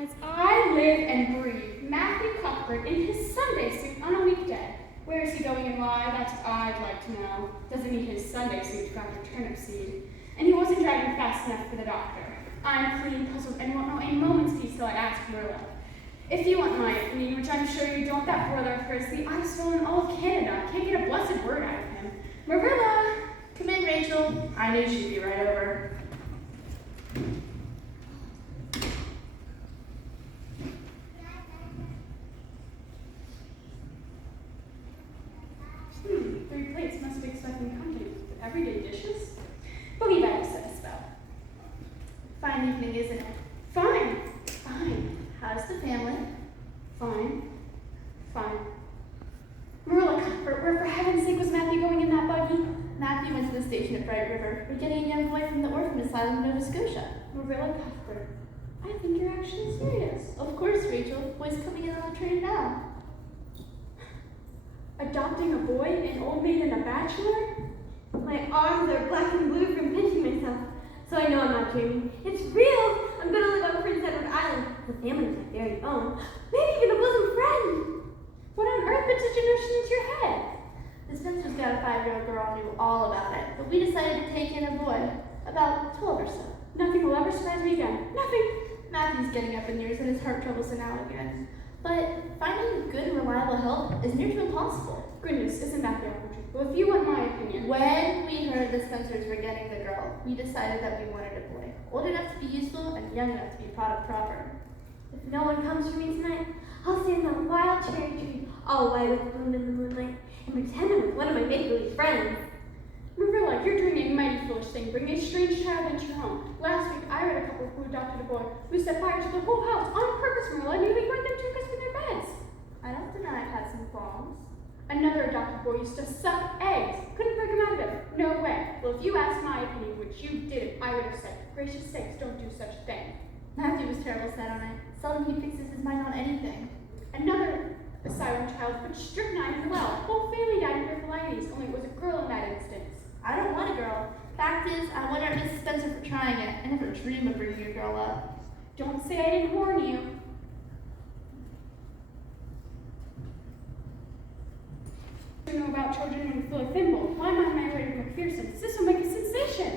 As I live and breathe, Matthew Cuthbert in his Sunday suit on a weekday. Where is he going and why? That's what I'd like to know. Doesn't need his Sunday suit for after turnip seed. And he wasn't driving fast enough for the doctor. I'm clean, puzzled, and won't know a moment's peace till I ask Marilla. If you want my opinion, which I'm sure you don't, that brother of hers, the honest fellow in all of Canada, can't get a blessed word out of him. Marilla! Come in, Rachel. I knew she'd be right over. Three plates must be expecting company. But everyday dishes? Believe I will set a spell. Fine evening, isn't it? Fine. Fine. How's the family? Fine. Fine. Marilla Cuthbert, where for heaven's sake was Matthew going in that buggy? Matthew went to the station at Bright River. We're getting a young boy from the orphan asylum in Nova Scotia. Marilla Cuthbert, I think you're actually serious. Of course, Rachel. Boy's coming in on the train now. Adopting a boy, an old maid, and a bachelor? My arms are black and blue from pinching myself, so I know I'm not dreaming. It's real! I'm gonna live on Prince Edward Island. The family's my very own. Maybe even a bosom friend! What on earth put such a notion into your head? The Spencer's got a 5-year-old girl knew all about it, but we decided to take in a boy, about 12 or so. Nothing will ever surprise me again. Nothing. Matthew's getting up in years and his heart troubles are now and again. But finding good and reliable help is near to impossible. Goodness, isn't that the apple tree? Well, if you want my opinion. When we heard the Spencers were getting the girl, we decided that we wanted a boy. Old enough to be useful and young enough to be product proper. If no one comes for me tonight, I'll stand on a wild cherry tree, all white with bloom in the moonlight, and pretend I'm with one of my make-believe friends. Marilla, you're doing a mighty foolish thing, bringing a strange child into your home. Last week, I read a couple who adopted a boy who set fire to the whole house on purpose, Marilla, and nearly burned them to crisp in their beds. I don't deny I've had some qualms. Another adopted boy used to suck eggs. Couldn't break him out of it. No way. Well, if you asked my opinion, which you didn't, I would have said, gracious sakes, don't do such a thing. Matthew was terrible set on it. Seldom he fixes his mind on anything. Another asylum child put strychnine as well. Whole family died of herpelitis, only it was a girl in that instance. I don't want a girl. Fact is, I wonder at Mrs. Spencer for trying it. I never dreamed of bringing a girl up. Don't say I didn't warn you. I don't know about children when you feel a thimble. Why am I married to McPherson's? This will make a sensation.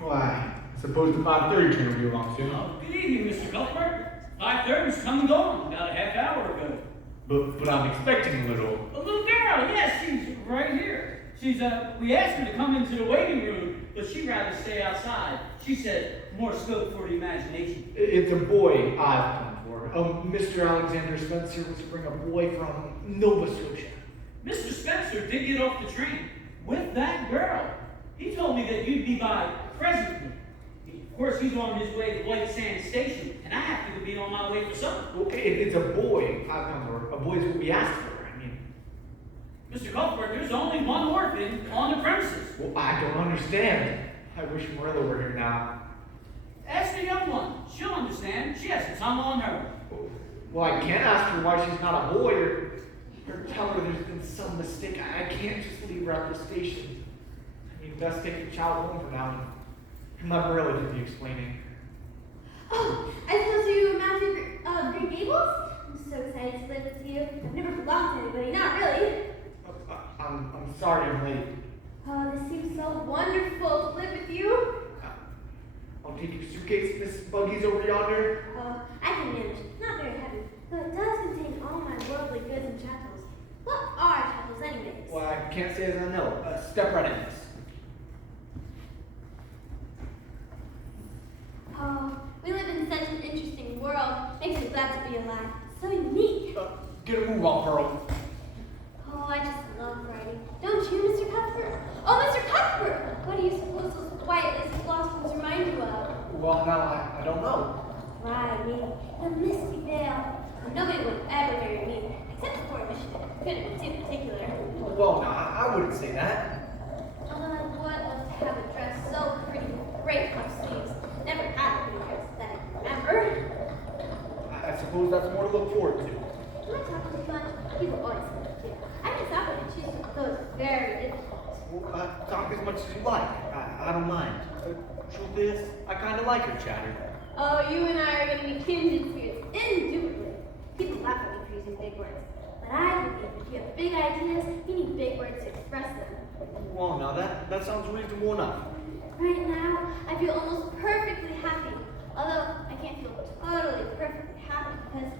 Why, I suppose the 5:30 train will be along soon. Oh, good evening, Mr. Cuthbert. 5:30's come and gone about a half hour ago. But I'm expecting a little. A little girl, yes, she's right here. We asked her to come into the waiting room, but she'd rather stay outside. She said, more scope for the imagination. It's a boy I've come for. Mr. Alexander Spencer was to bring a boy from Nova Scotia. Mr. Spencer did get off the train with that girl. He told me that you'd be by presently. Of course, he's on his way to White Sands Station, and I have to be on my way for supper. Well, it's a boy I've come for. A boy's what we asked for. Mr. Cuthbert, there's only one orphan on the premises. Well, I don't understand. I wish Marilla were here now. Ask the young one. She'll understand. She has the tongue on her. Well, I can't ask her why she's not a boy or tell her there's been some mistake. I can't just leave her at the station. I mean, best take the child home for now and let Marilla do the explaining. Oh, I suppose you Matthew Grey Gables? I'm so excited to live with you. I've never belonged to anybody, not really. I'm sorry I'm late. Oh, this seems so wonderful to live with you. I'll take your suitcase, Miss Buggy's over yonder. I can manage. Not very heavy, but it does contain all my worldly goods and chattels. What are chattels anyways? Well, I can't say as I know. Step right in, Miss. Oh, we live in such an interesting world. Makes me glad to be alive. So unique. Get a move on, Pearl. Oh, I just love writing. Don't you, Mr. Cuthbert? Oh, Mr. Cuthbert! What do you suppose those quiet little lost ones remind you of? Well, now, I don't know. Riding the misty veil. Nobody would ever marry me, except for Michigan. Couldn't be too particular. Well, no, I wouldn't say that. I would love to have a dress so pretty, great puff sleeves. Never had a pretty dress that I can remember. I suppose that's more to look forward to. Do I talk too much? People always say that too. I can stop when I choose those very difficult Well, talk as much as you like. I don't mind. Truth is, I kind of like her chatter. Oh, you and I are going to be kindred spirits, indubitably. People laugh at me for using big words. But I believe if you have big ideas, you need big words to express them. Well, now that sounds reasonable enough. Right now, I feel almost perfectly happy. Although, I can't feel totally perfectly happy because,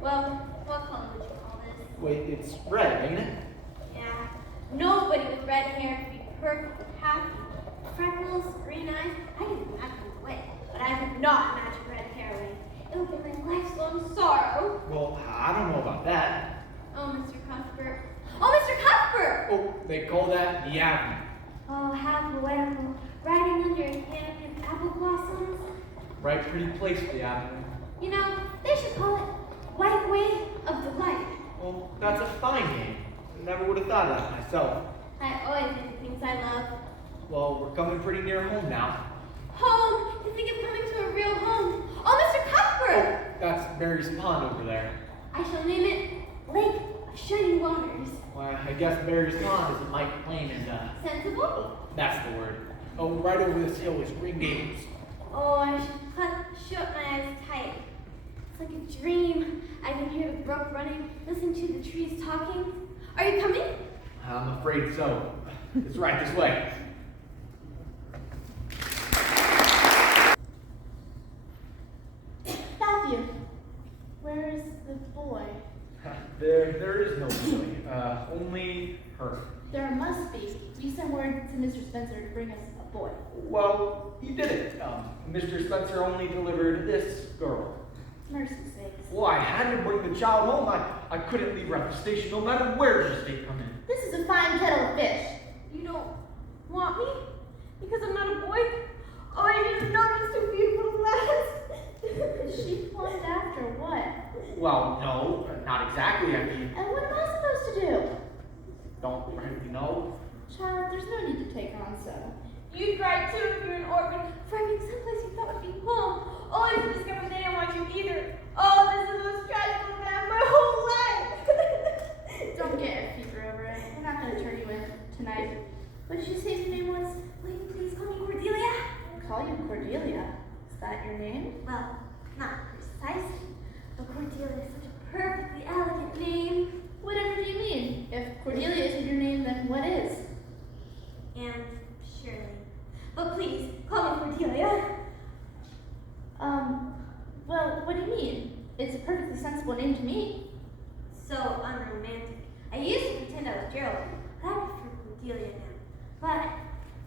well, what color would you call this? Wait, it's red, ain't it? Yeah, nobody with red hair can be perfectly happy. Freckles, green eyes, I can imagine them away. But I could not imagine red hair away. It would be my lifelong sorrow. Well, I don't know about that. Oh, Mr. Cuthbert. Oh, Mr. Cuthbert! Oh, they call that the avenue. Oh, how poetical. Riding under a canopy of apple blossoms. Right, pretty place for the avenue. You know, they should call it White Way of Delight. Well, that's a fine name. Never would have thought of that myself. I always do the things I love. Well, we're coming pretty near home now. Home! To think of coming to a real home. Oh, Mr. Cuthbert! That's Mary's pond over there. I shall name it Lake of Shining Waters. Well, I guess Barry's Pond is a mighty plain and, Sensible? that's the word. Oh, right over this hill is Green Gables. Oh, I should shut my eyes tight. It's like a dream. I can hear the brook running, listen to the trees talking. Are you coming? I'm afraid so. It's right this way. Matthew, where is the boy? There is no boy. Only her. There must be. You sent word to Mr. Spencer to bring us a boy. Well, he did it. Mr. Spencer only delivered this girl. Mercy sakes. Well, I had to bring the child home. I couldn't leave her at the station no matter where the state come in. This is a fine kettle of fish. You don't want me? Because I'm not a boy? Oh, I just noticed two beautiful lads. Is she plumbed after what? Well, no, not exactly. I mean, And what am I supposed to do? don't rightly know. Child, there's no need to take on so. You'd cry too if you were an orphan, finding someplace you thought would be home. Only to discover they didn't want you either. Oh, this is the most tragic event of my whole life. Don't get a fever over it. We're not going to turn you in tonight. What did you say your name was? Will you please call me Cordelia? Call you Cordelia. Is that your name? Well, not precisely, but Cordelia is such a perfectly elegant name. Whatever do you mean? If Cordelia isn't your name, then what is? And Shirley. But please, call me Cordelia. Well, what do you mean? It's a perfectly sensible name to me. So unromantic. I used to pretend I was Geraldine, but I prefer Cordelia now.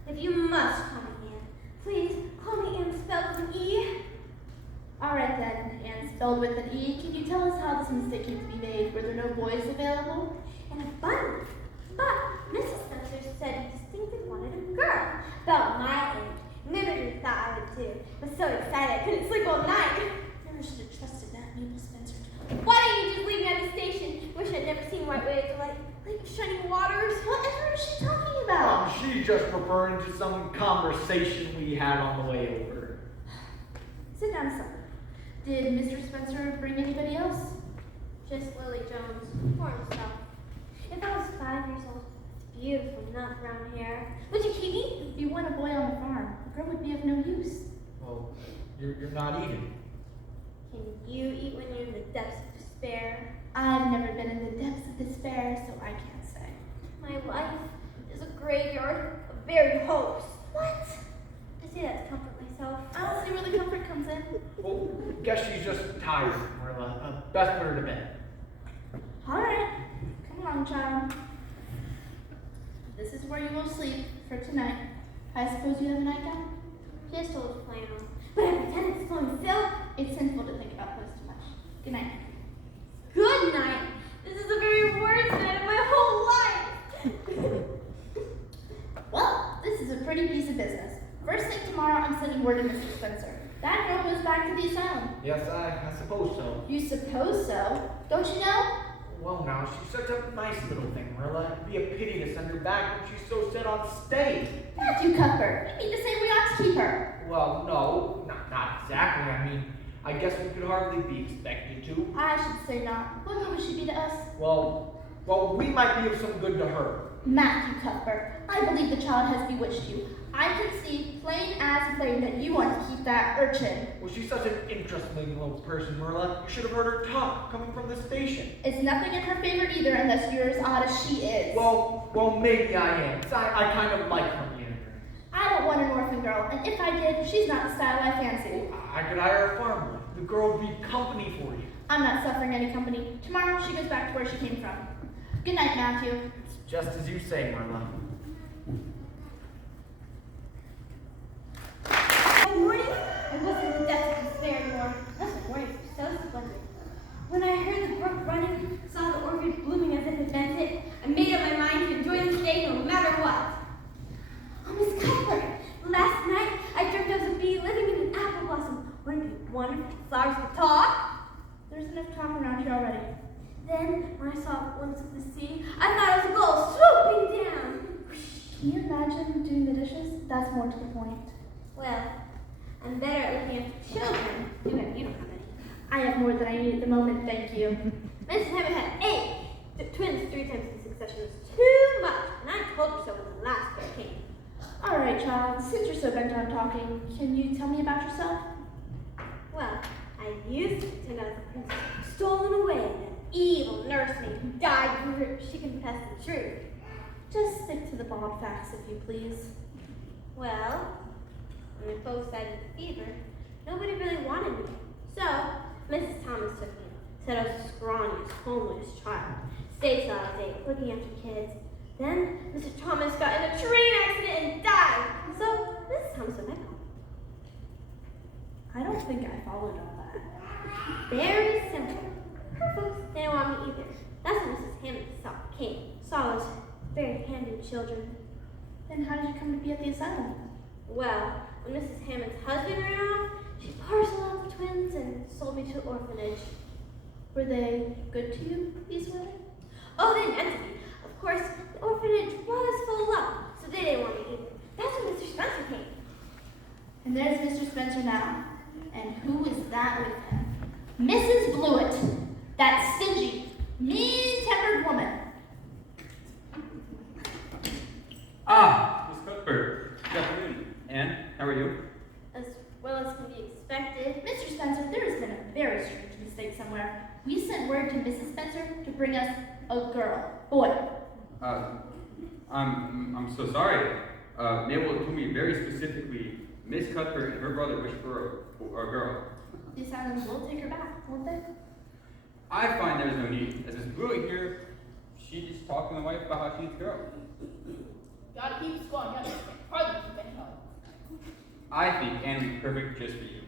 But if you must call me Anne, please call me Anne spelled with an E. Alright then, and spelled with an E, can you tell us how this mistake came to be made? Were there no boys available? In abundance. But Mrs. Spencer said you distinctly wanted a girl, about my age. Mimicker thought I would too. Was so excited I couldn't sleep all night. Never should have trusted that Mabel Spencer. Why didn't you just leave me at the station? Wish I'd never seen White Way of Delight. Lake of Shining Waters. Whatever is she talking about? She's just referring to some conversation we had on the way over. Sit down, son. Did Mr. Spencer bring anybody else? Just Lily Jones. For himself. If I was 5 years old, with beautiful nut brown hair, would you keep me? If you want a boy on the farm, a girl would be of no use. Well, you're not eating. Can you eat when you're in the depths of despair? I've never been in the depths of despair, so I can't say. My life is a graveyard of buried hopes. What? I say that to comfort myself. I don't see where the comfort comes in. Well, guess she's just tired, Marilla. Best put her to bed. Alright, come along, child. This is where you will sleep for tonight. I suppose you have a nightgown? Just old flannel. But I pretend it's flowing silk. It's sinful to think about clothes too much. Good night. Good night. This is the very worst night of my whole life. Well, this is a pretty piece of business. First thing tomorrow, I'm sending word to Mr. Spencer. That girl goes back to the asylum. Yes, I suppose so. You suppose so? Don't you know? Well, now, she's such a nice little thing, Marilla. It'd be a pity to send her back when she's so set on staying. Matthew Cuthbert, you mean to say we ought to keep her? Well, no, not exactly. I mean, I guess we could hardly be expected to. I should say not. What good would she be to us? Well, we might be of some good to her. Matthew Cuthbert, I believe the child has bewitched you. I can see plain as plain that you want to keep that urchin. Well, she's such an interesting little person, Marilla. You should have heard her talk coming from the station. It's nothing in her favor either unless you're as odd as she is. Well, maybe I am. 'Cause I kind of like her meander. I don't want an orphan girl, and if I did, she's not the style I fancy. I could hire a farm boy. The girl would be company for you. I'm not suffering any company. Tomorrow she goes back to where she came from. Good night, Matthew. It's just as you say, Marilla. One morning, I wasn't in death of despair anymore. Those mornings were so splendid. When I heard the brook running, saw the orchid blooming as if it meant it, I made up my mind to enjoy the day no matter what. Oh, Miss Cuthbert, last night I dreamt I was a bee living in an apple blossom. Wouldn't it be wonderful if flowers could talk? There's enough talk around here already. Then, when I saw a glimpse of the sea, I thought it was a gull swooping down. Can you imagine doing the dishes? That's more to the point. Well, I'm better at looking after children. You don't have any. I have more than I need at the moment, thank you. Mrs. Hammond had 8. Twins 3 times in succession was too much, and I told her so when the last pair came. All right, child, since you're so bent on talking, can you tell me about yourself? Well, I used to pretend I was a princess stolen away and an evil nursemaid who died before she confessed the truth. Just stick to the bald facts, if you please. Well, when the folks died of the fever, nobody really wanted me. So, Mrs. Thomas took me, said I was the scrawniest, homeliest child. Stayed till I was 8, looking after kids. Then, Mr. Thomas got in a train accident and died. So, Mrs. Thomas went back home. I don't think I followed all that. Very simple. Her folks didn't want me either. That's when Mrs. Hammond saw us very handy children. Then how did you come to be at the asylum? Well, when Mrs. Hammond's husband ran off, she parceled out the twins and sold me to an orphanage. Were they good to you, these women? Oh, they meant to be. Of course, the orphanage was full up, so they didn't want me either. That's when Mr. Spencer came. And there's Mr. Spencer now. And who is that with him? Mrs. Blewett, that stingy, mean-tempered woman. Ah, Miss Cuthbert. Good afternoon. Anne, how are you? As well as can be expected. Mr. Spencer, there has been a very strange mistake somewhere. We sent word to Mrs. Spencer to bring us a boy. I'm so sorry. Mabel told me very specifically, Miss Cuthbert and her brother wish for a girl. The asylum will take her back, won't they? I find there's no need. As Miss Blewett here, she just talked to my wife about how she needs a girl. Gotta keep it going, gotta hardly keep it home. I think Anne would be perfect just for you.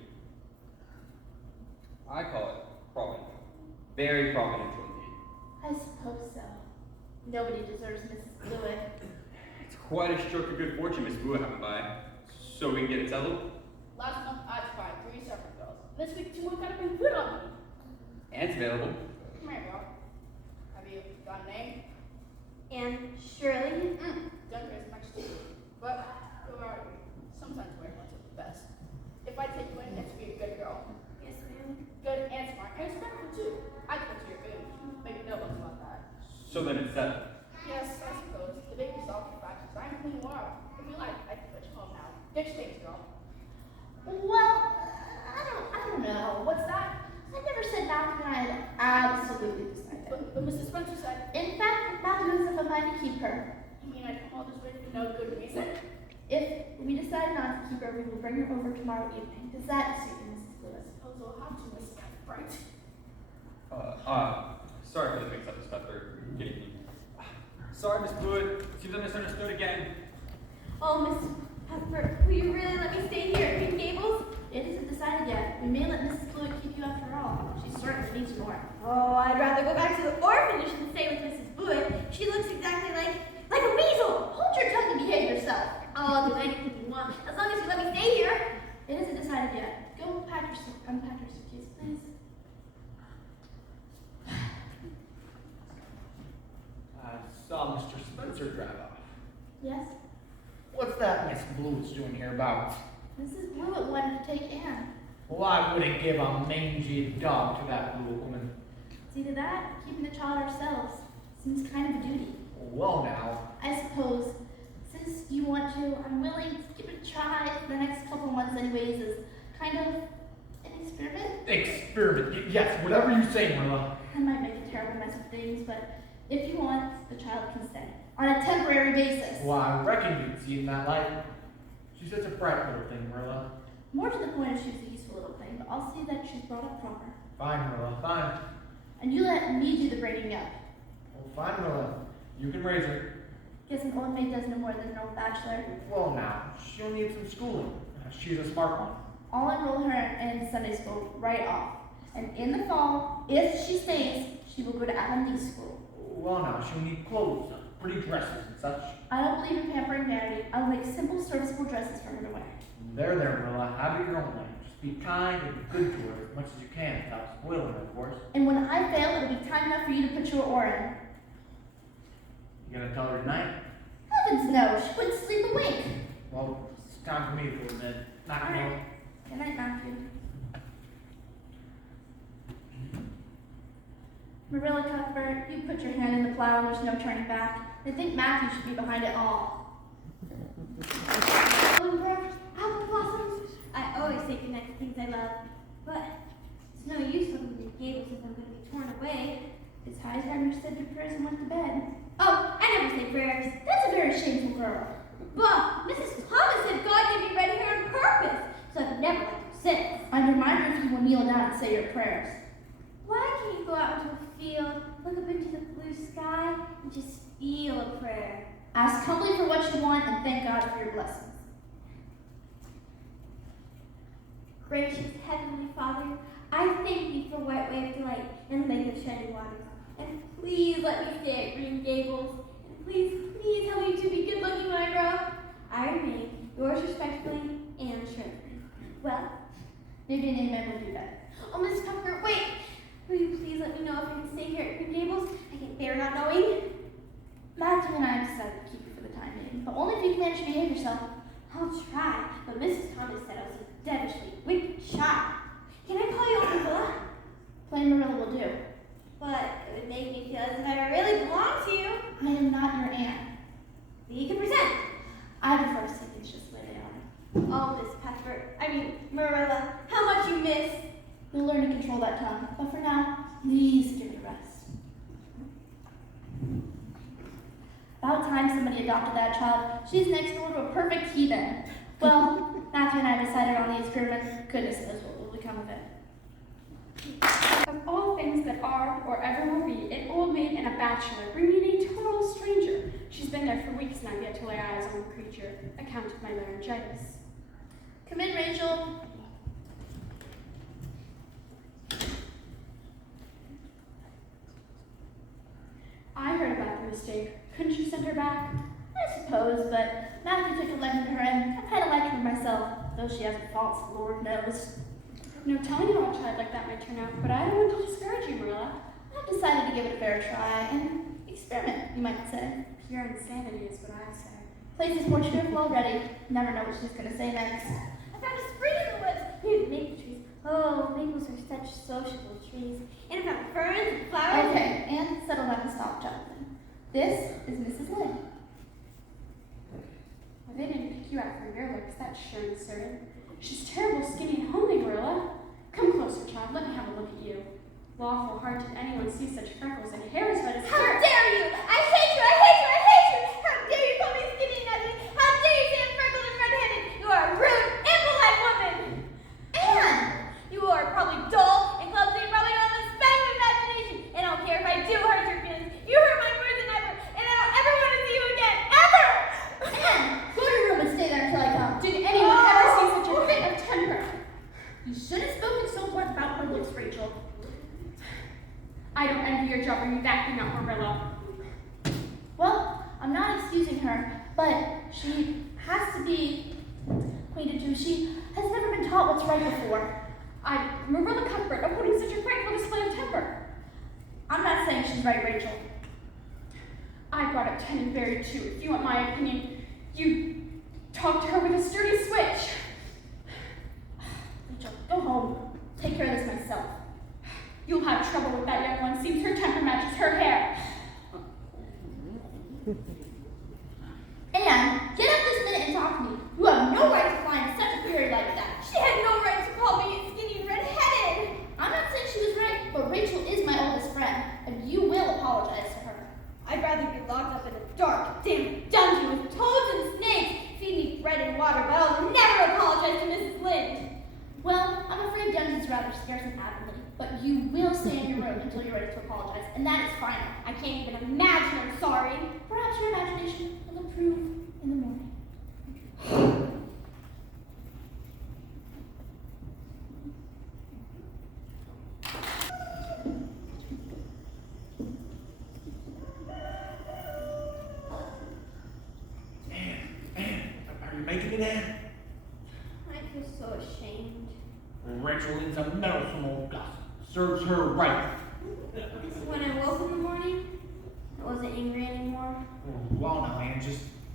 I call it providential. Very providential indeed. I suppose so. Nobody deserves Mrs. Blewett. It's quite a stroke of good fortune Miss Blewett happened by. So we can get it settled? Last month I tried 3 separate girls. This week 2 more gotta bring food on me. Anne's available. Come here, girl. Have you got a name? And Shirley, Don't raise much to you. But who are you? Sometimes we're ones of the best. If I take you in, it's to be a good girl. yes ma'am. Good and smart and respectful too. I put you your age. Maybe no one's about that. So then it's settled. Yes, I suppose. The baby's off the fact I'm clean water. If you like, I can put you home now. Get your things, girl. Well, I don't know. What's that? I never said Matthew and I had absolutely decided. But Mrs. Spencer said, In fact, Matthew has a mind to keep her. you mean I come all this way for no good reason? If we decide not to keep her, we will bring her over tomorrow evening. Does that suit you, Mrs. Lewis? Suppose we'll have to, Miss Bright. Sorry for the mix-up, Miss Cuthbert. Good evening. Sorry, Miss Blewett. Seems I misunderstood again. Oh, Miss Cuthbert, will you really let me stay here at Green Gables? It isn't decided yet. We may let Mrs. Blewett keep you after all. She certainly needs you more. Oh, I'd rather go back to the orphanage than stay with Mrs. Blewett. She looks exactly like a weasel. Hold your tongue and behave yourself. I'll do anything you want, as long as you let me stay here. It isn't decided yet. Go unpack your suitcase, please. I saw Mr. Spencer drive off. Yes? What's that Miss Blue's doing here about? Mrs. Blewett wanted to take Anne. Well, I wouldn't give a mangy dog to that little woman. It's either that or keeping the child ourselves. Seems kind of a duty. Well now, I suppose, since you want to, I'm willing to give it a try for the next couple months anyways as kind of an experiment. experiment. Yes, whatever you say, Marilla. I might make a terrible mess of things, but if you want, the child can stay on a temporary basis. Well, I reckon you'd see it in that light. She's such a bright little thing, Marilla. More to the point, she's a useful little thing, but I'll see that she's brought up proper. Fine, Marilla, fine. And you let me do the bringing up. Well, fine, Marilla. You can raise her. Guess an old maid does no more than an old bachelor. Well now, she'll need some schooling. She's a smart one. I'll enroll her in Sunday school right off. And in the fall, if she stays, she will go to Avonlea school. Well now, she'll need clothes, pretty dresses and such. I don't believe in pampering vanity. I will make simple, serviceable dresses for her to wear. There, Marilla, have it your own way. Just be kind and good to her as much as you can without spoiling her, of course. And when I fail, it'll be time enough for you to put your oar in. You gonna tell her tonight? Heavens no, she wouldn't sleep a wink. Well, it's time for me to go to bed. Not All right. Good night, Matthew. Marilla Cuthbert, you put your hand in the plow and there's no turning back. I think Matthew should be behind it all. Bluebirds, apple blossoms. I always say goodnight to things I love, but it's no use looking at Gables if I'm going to be torn away. It's high time you said your prayers and went to bed. Oh, I never say prayers. That's a very shameful girl. But Mrs. Thomas said God gave me red hair on purpose, so I've never liked her since. I'd remind her if you will kneel down and say your prayers. Why can't you go out into a field, look up into the blue sky, and just feel a prayer? Ask humbly for what you want and thank God for your blessings. Gracious Heavenly Father, I thank thee for White Wave Delight and Lake of Shining Waters. And please let me stay at Green Gables. And please help me to be good looking when I grow up. I remain yours respectfully, Anne Shirley. Well, Maybe an amen will do that. oh, Miss Cuthbert, wait! Will you please let me know if I can stay here at Green Gables? I can't bear not knowing. Matthew and I have decided to keep you for the time being, but only if you can manage to behave yourself. I'll try, but Mrs. Thomas said I was a devilishly wicked child. Can I call you Uncle Marilla? Plain Marilla will do. But it would make me feel as if I really belonged to you. I am not your aunt. You can present. I prefer to say things just the way they are. Oh, Miss Cuthbert, Marilla, how much you miss. You'll learn to control that tongue, but for now, please give it a rest. About time somebody adopted that child. She's next door to a perfect heathen. Well, Matthew and I decided on the experiment. Goodness knows what will become of it. Of all things that are or ever will be, an old maid and a bachelor bring in a total stranger. She's been there for weeks and I've yet to lay eyes on the creature, account of my laryngitis. Come in, Rachel. I heard about the mistake. Couldn't you send her back? I suppose, but Matthew took a liking to her and I kind of like her myself, though she has faults, Lord knows. No telling how a child like that might turn out, but I don't want to discourage you, Marilla. I've decided to give it a fair try, an experiment, you might say. Pure insanity is what I say. Place is more cheerful already. Never know what she's going to say next. I found a spring in the woods near the maple trees. Oh, maples are such sociable trees. And I found ferns and flowers. Okay, and settle down and stop jumping. This is Mrs. Lynn. Well, they didn't pick you out for your looks, that's sure and certain. She's terrible, skinny, and homely, Marilla. Come closer, child. Let me have a look at you. Lawful heart did anyone see such freckles and hair as red as How dirt. dare you! I hate you! I hate you! I hate you! How dare you call me skinny and ugly? How dare you say I'm freckled and red-headed? You are a rude, impolite woman! Anne! You are probably dull and clumsy and probably don't have the speck of imagination. And I don't care if I do hurt your feelings. You hurt my words and ever, and I don't ever want to see you again. Ever! Anne! Go to your room and stay there until I come. Did anyone ever see such a fit of temper? You should have spoken so blunt about her looks, Rachel. I don't envy your job bringing that thing out, Marilla. Well, I'm not excusing her, but she has to be acquainted to. She has never been taught what's right before. Marilla Cuthbert, avoiding such a frightful display of temper. I'm not saying she's right, Rachel. I brought up 10 and buried 2. If you want my opinion, you talk to her with a sturdy switch. Rachel, go home. Take care of this myself. You'll have trouble with that young one. Seems her temper matches her hair. ready to apologize, and that is final. I can't even imagine I'm sorry. Perhaps your imagination will improve in the morning. Anne, are you making it, Anne? I feel so ashamed. Rachel Lynn's a meddlesome old gossip. Serves her right. When I woke in the morning, I wasn't angry anymore. Well, now, Anne,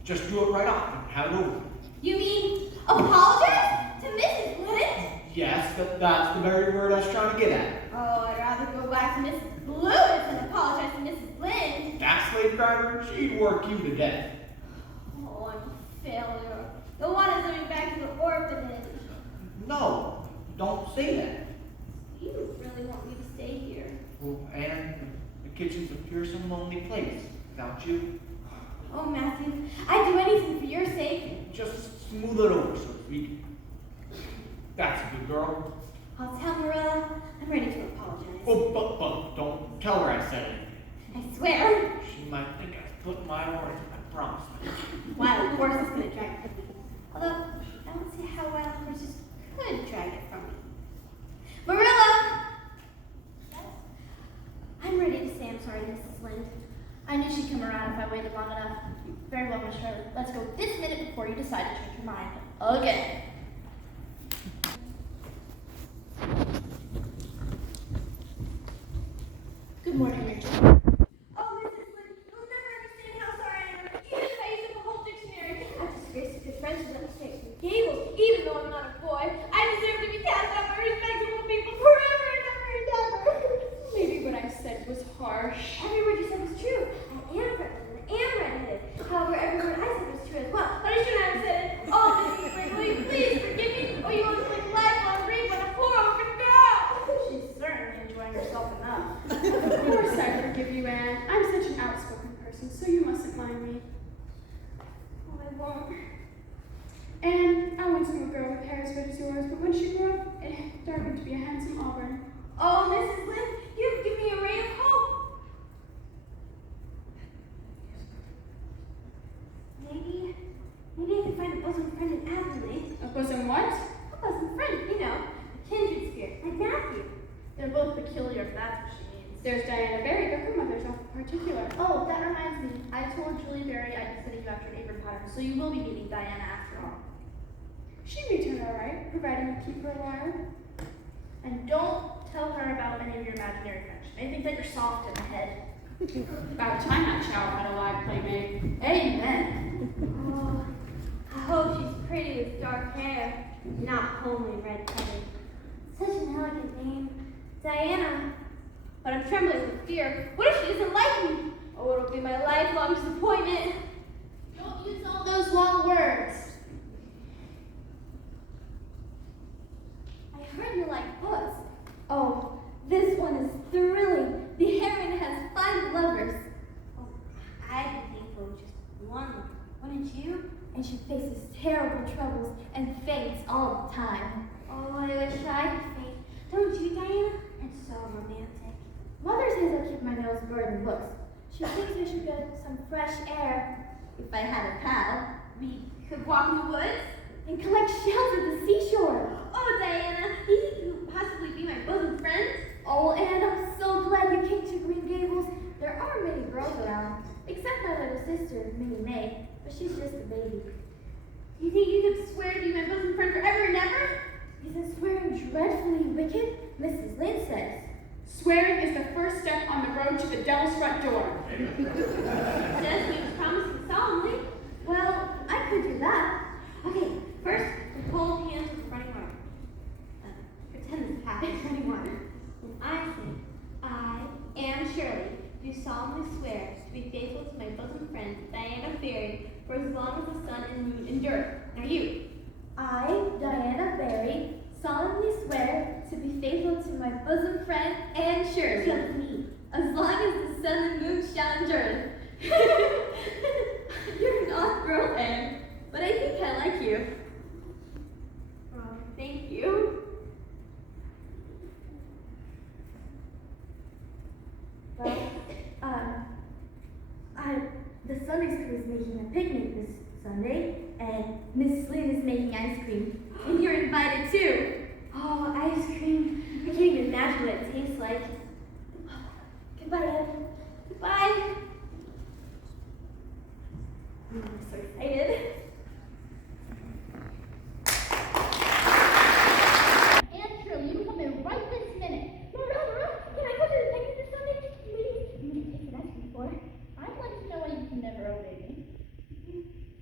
just do it right off and have it over. You mean apologize to Mrs. Lynn? Yes, that's the very word I was trying to get at. Oh, I'd rather go back to Mrs. Lewis than apologize to Mrs. Lynn. That slave driver, she'd work you to death. Oh, I'm a failure. The one is going back to the orphanage. No, don't say that. You really want me to stay here? Well, Anne, the kitchen's a fearsome, lonely place without you. Oh, Matthew, I'd do anything for your sake. Just smooth it over so to speak. That's a good girl. I'll tell Marilla I'm ready to apologize. Oh, but don't tell her I said it. I swear. She might think I put my orange in my promise. Wild horse is going to drag it from me. Although, I don't see how wild horses could drag it from me. Marilla! Yes? I'm ready to say I'm sorry, Mrs. Lynde. I knew she'd come around if I waited long enough. Very well, Miss Shirley. Let's go this minute before you decide to change your mind. Again. Good morning, Rachel. Oh, Mrs. Lynde, you'll never understand how sorry I am. Even if I used up a whole dictionary, I've disgraced a good friend to let me straight from Gables, even though I'm not a boy. I deserve to be cast out by respectable people forever and ever and ever. Maybe what I said was harsh. Every word you said was true. I am friendly and I am redheaded. However, every word I said was true as well. But I shouldn't have said it. Oh, Mrs. Lynde, will you please forgive me? Or you will inflict lifelong grief on a poor orphan girl. She's certainly enjoying herself enough. Of course I forgive you, Anne. I'm such an outspoken person, so you mustn't mind me. Oh, I won't. And I once knew a girl with hair as red as yours, but when she grew up, it darkened to be a handsome auburn. Oh, Mrs. Lynde, you've given me a ray of hope. Maybe I can find a bosom friend in Adelaide. A bosom what? A bosom friend, you know, a kindred spirit, like Matthew. They're both peculiar, if that's what she means. There's Diana Barry, but her mother's awful particular. Oh, that reminds me. I told Julie Berry I'd be sending you after an apron pattern, so you will be meeting Diana after all. She may turn all right, providing you keep her a while. And don't tell her about any of your imaginary friends. She may think that you're soft in the head. About time that child had a live playmate. Amen. Oh, I hope she's pretty with dark hair, not homely red-headed. Such an elegant name, Diana. But I'm trembling with fear. What if she doesn't like me? Oh, it'll be my lifelong disappointment. Don't use all those long words. I heard you like books. Oh, this one is thrilling. The heroine has 5 lovers. Oh, I've been thankful with just one lover. Wouldn't you? And she faces terrible troubles and faints all the time. Oh, I wish I could faint. Don't you, Diana? It's so romantic. Mother says I keep my nose blurred in books. She thinks we should get some fresh air. If I had a pal, we could walk in the woods and collect shells at the seashore. Oh, Diana, do you think you could possibly be my bosom friend? Oh, and I'm so glad you came to Green Gables. There aren't many girls around, except my little sister, Minnie May, but she's just a baby. You think you could swear to be my bosom friend forever and ever? Isn't swearing dreadfully wicked? Mrs. Lynde says. Swearing is the first step on the road to the devil's front door. Says we was promising solemnly. Well, I could do that. Okay, first, we hold hands with running water. Pretend this path is running water. When I say, I, Anne Shirley, do solemnly swear to be faithful to my bosom friend, Diana Barry, for as long as the sun and moon endure. Now you. I, Diana Barry, solemnly swear to be faithful to my bosom friend, Anne Shirley. Just me. As long as the sun and moon shall endure. You're an odd girl, Anne, but I think I like you. Oh, thank you. Sunday, and Miss Lynn is making ice cream. And you're invited too. Oh, ice cream. I can't even imagine what it tastes like. Goodbye, Ed. Goodbye. I'm so excited. Andrew, you come in right this minute. Marilla, can I go to the picnic this Sunday? Please. You can take an ice cream for. I'd like to know why you can never obey me.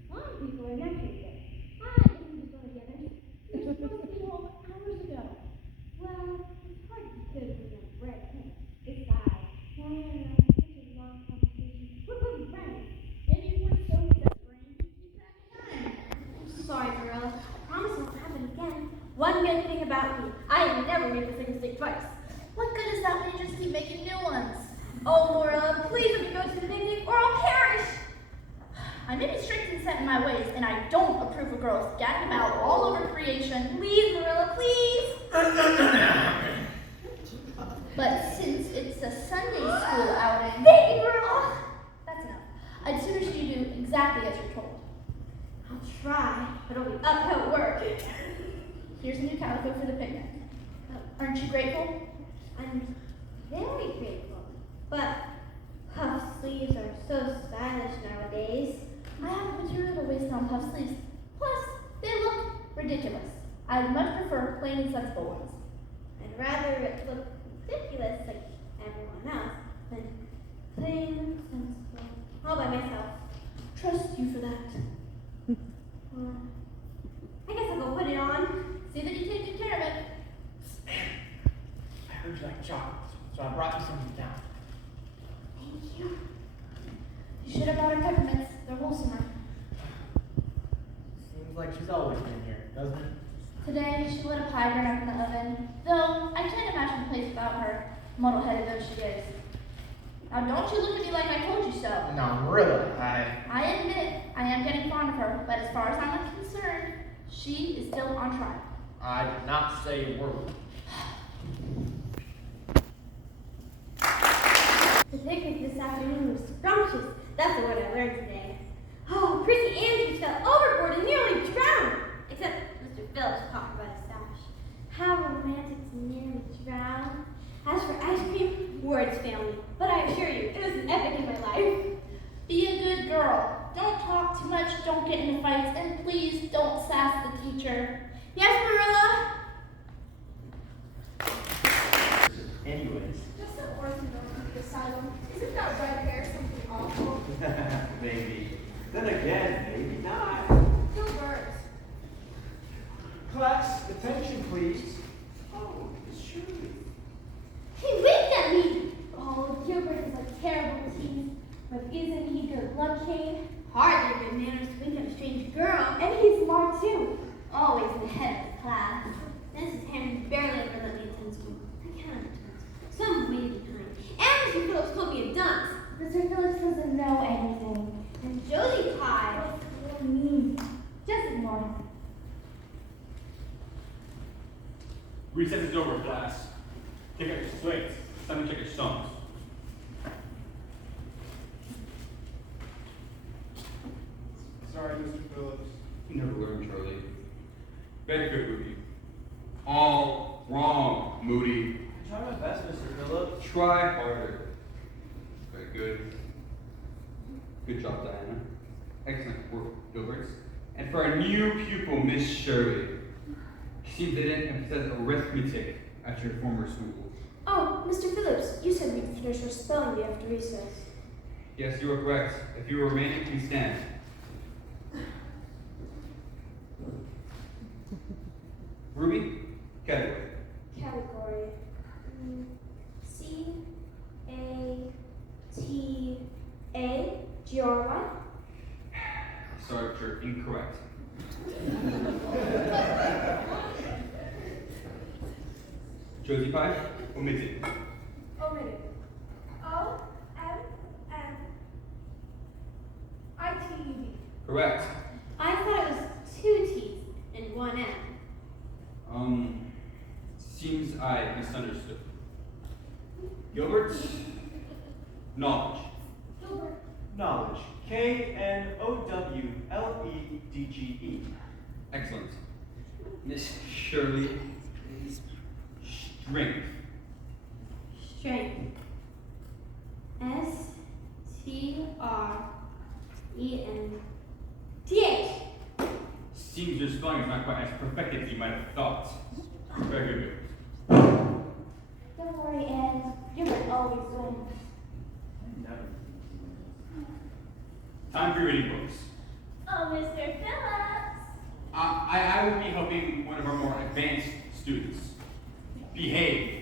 Some people are naturally good. I didn't just go together. You're supposed to be home hours ago. Well, it's hard to be good when you have red hair. Besides, Diana and I had such a long conversation. We're both friends. Maybe you weren't so desperate you keep track of time. I'm sorry, Marilla. I promise it won't happen again. One good thing about me, I never make the same mistake twice. What good is that when you just keep making new ones? Oh, Marilla, please let me go to the picnic or I'll perish. I may be strict and set in my ways, and I don't approve of girls gadding about all over creation. Please, Marilla, please. But since it's a Sunday school outing, Thank you, Marilla. that's enough. I'd sooner see you do exactly as you're told. I'll try, but it'll be uphill work. Here's a new calico for the picnic. Aren't you grateful? I'm very grateful, but puff sleeves are so stylish nowadays. I have the material to waste on puff sleeves. Plus, they look ridiculous. I'd much prefer plain and sensible ones. I'd rather it look ridiculous like everyone else than plain and sensible all by myself. Trust you for that. Well, I guess I'll go put it on. See that you take good care of it. I heard you like chocolate, so I brought you some down. Thank you. You should have brought her peppermints. They're wholesomer. Seems like she's always been here, doesn't it? Today, she lit a pie burn up in the oven. Though, I can't imagine the place without her, muddle-headed though she is. Now, don't you look at me like I told you so. No, really, I admit I am getting fond of her, but as far as I'm concerned, she is still on trial. I did not say a word. The picnic this afternoon was scrumptious. That's the word I learned today. Oh, Prissy Andrews fell overboard and nearly drowned. Except Mr. Phillips caught her by the sash. How romantic to nearly drown. As for ice cream, words fail me. But I assure you, it was an epic in my life. Be a good girl. Don't talk too much, don't get into fights, and please don't sass the teacher. Yes, Marilla? Anyways. Just an orphan asylum. Isn't that red hair something awful? Maybe. Then again, maybe not. Gilbert. Class, attention please. Oh, Miss Shirley. He winked at me. Oh, Gilbert is a terrible tease. But isn't he good looking? Hardly good manners to wink at a strange girl. And he's smart too. Always in the head of the class. Mrs. Hammond barely ever let me attend school. I can't attend. Some way behind. And Mr. Phillips called me a dunce. Mr. Phillips doesn't know anything. And Josie Pye. What mean? Just ignore him. Recess is over, class. Take out your slates. It's time to check your songs. Sorry, Mr. Phillips. You never learn, Charlie. Very good, Ruby. All wrong, Moody. I tried my best, Mr. Phillips. Try harder. Very good. Good job, Diana. Excellent work, Gilbert. And for our new pupil, Miss Shirley. She didn't emphasize arithmetic at your former school. Oh, Mr. Phillips, you said we'd finish our spelling bee after recess. Yes, you are correct. If you remain, please stand. Ruby, category. Category. C A T A G-R-Y. Sorry, but you're incorrect. Josie Pye, omitted. Omitted. O-M-M-I-T-E-D. Correct. I thought it was two T's and one M. Seems I misunderstood. Gilbert, knowledge. Gilbert. Knowledge. Knowledgege. Excellent. Miss Shirley. Strength. Strength. Strength. Seems your spelling is not quite as perfected as you might have thought. Very good. Don't worry, Anne. Gilbert always wins. Time for reading books. Oh, Mr. Phillips. I will be helping one of our more advanced students. Behave.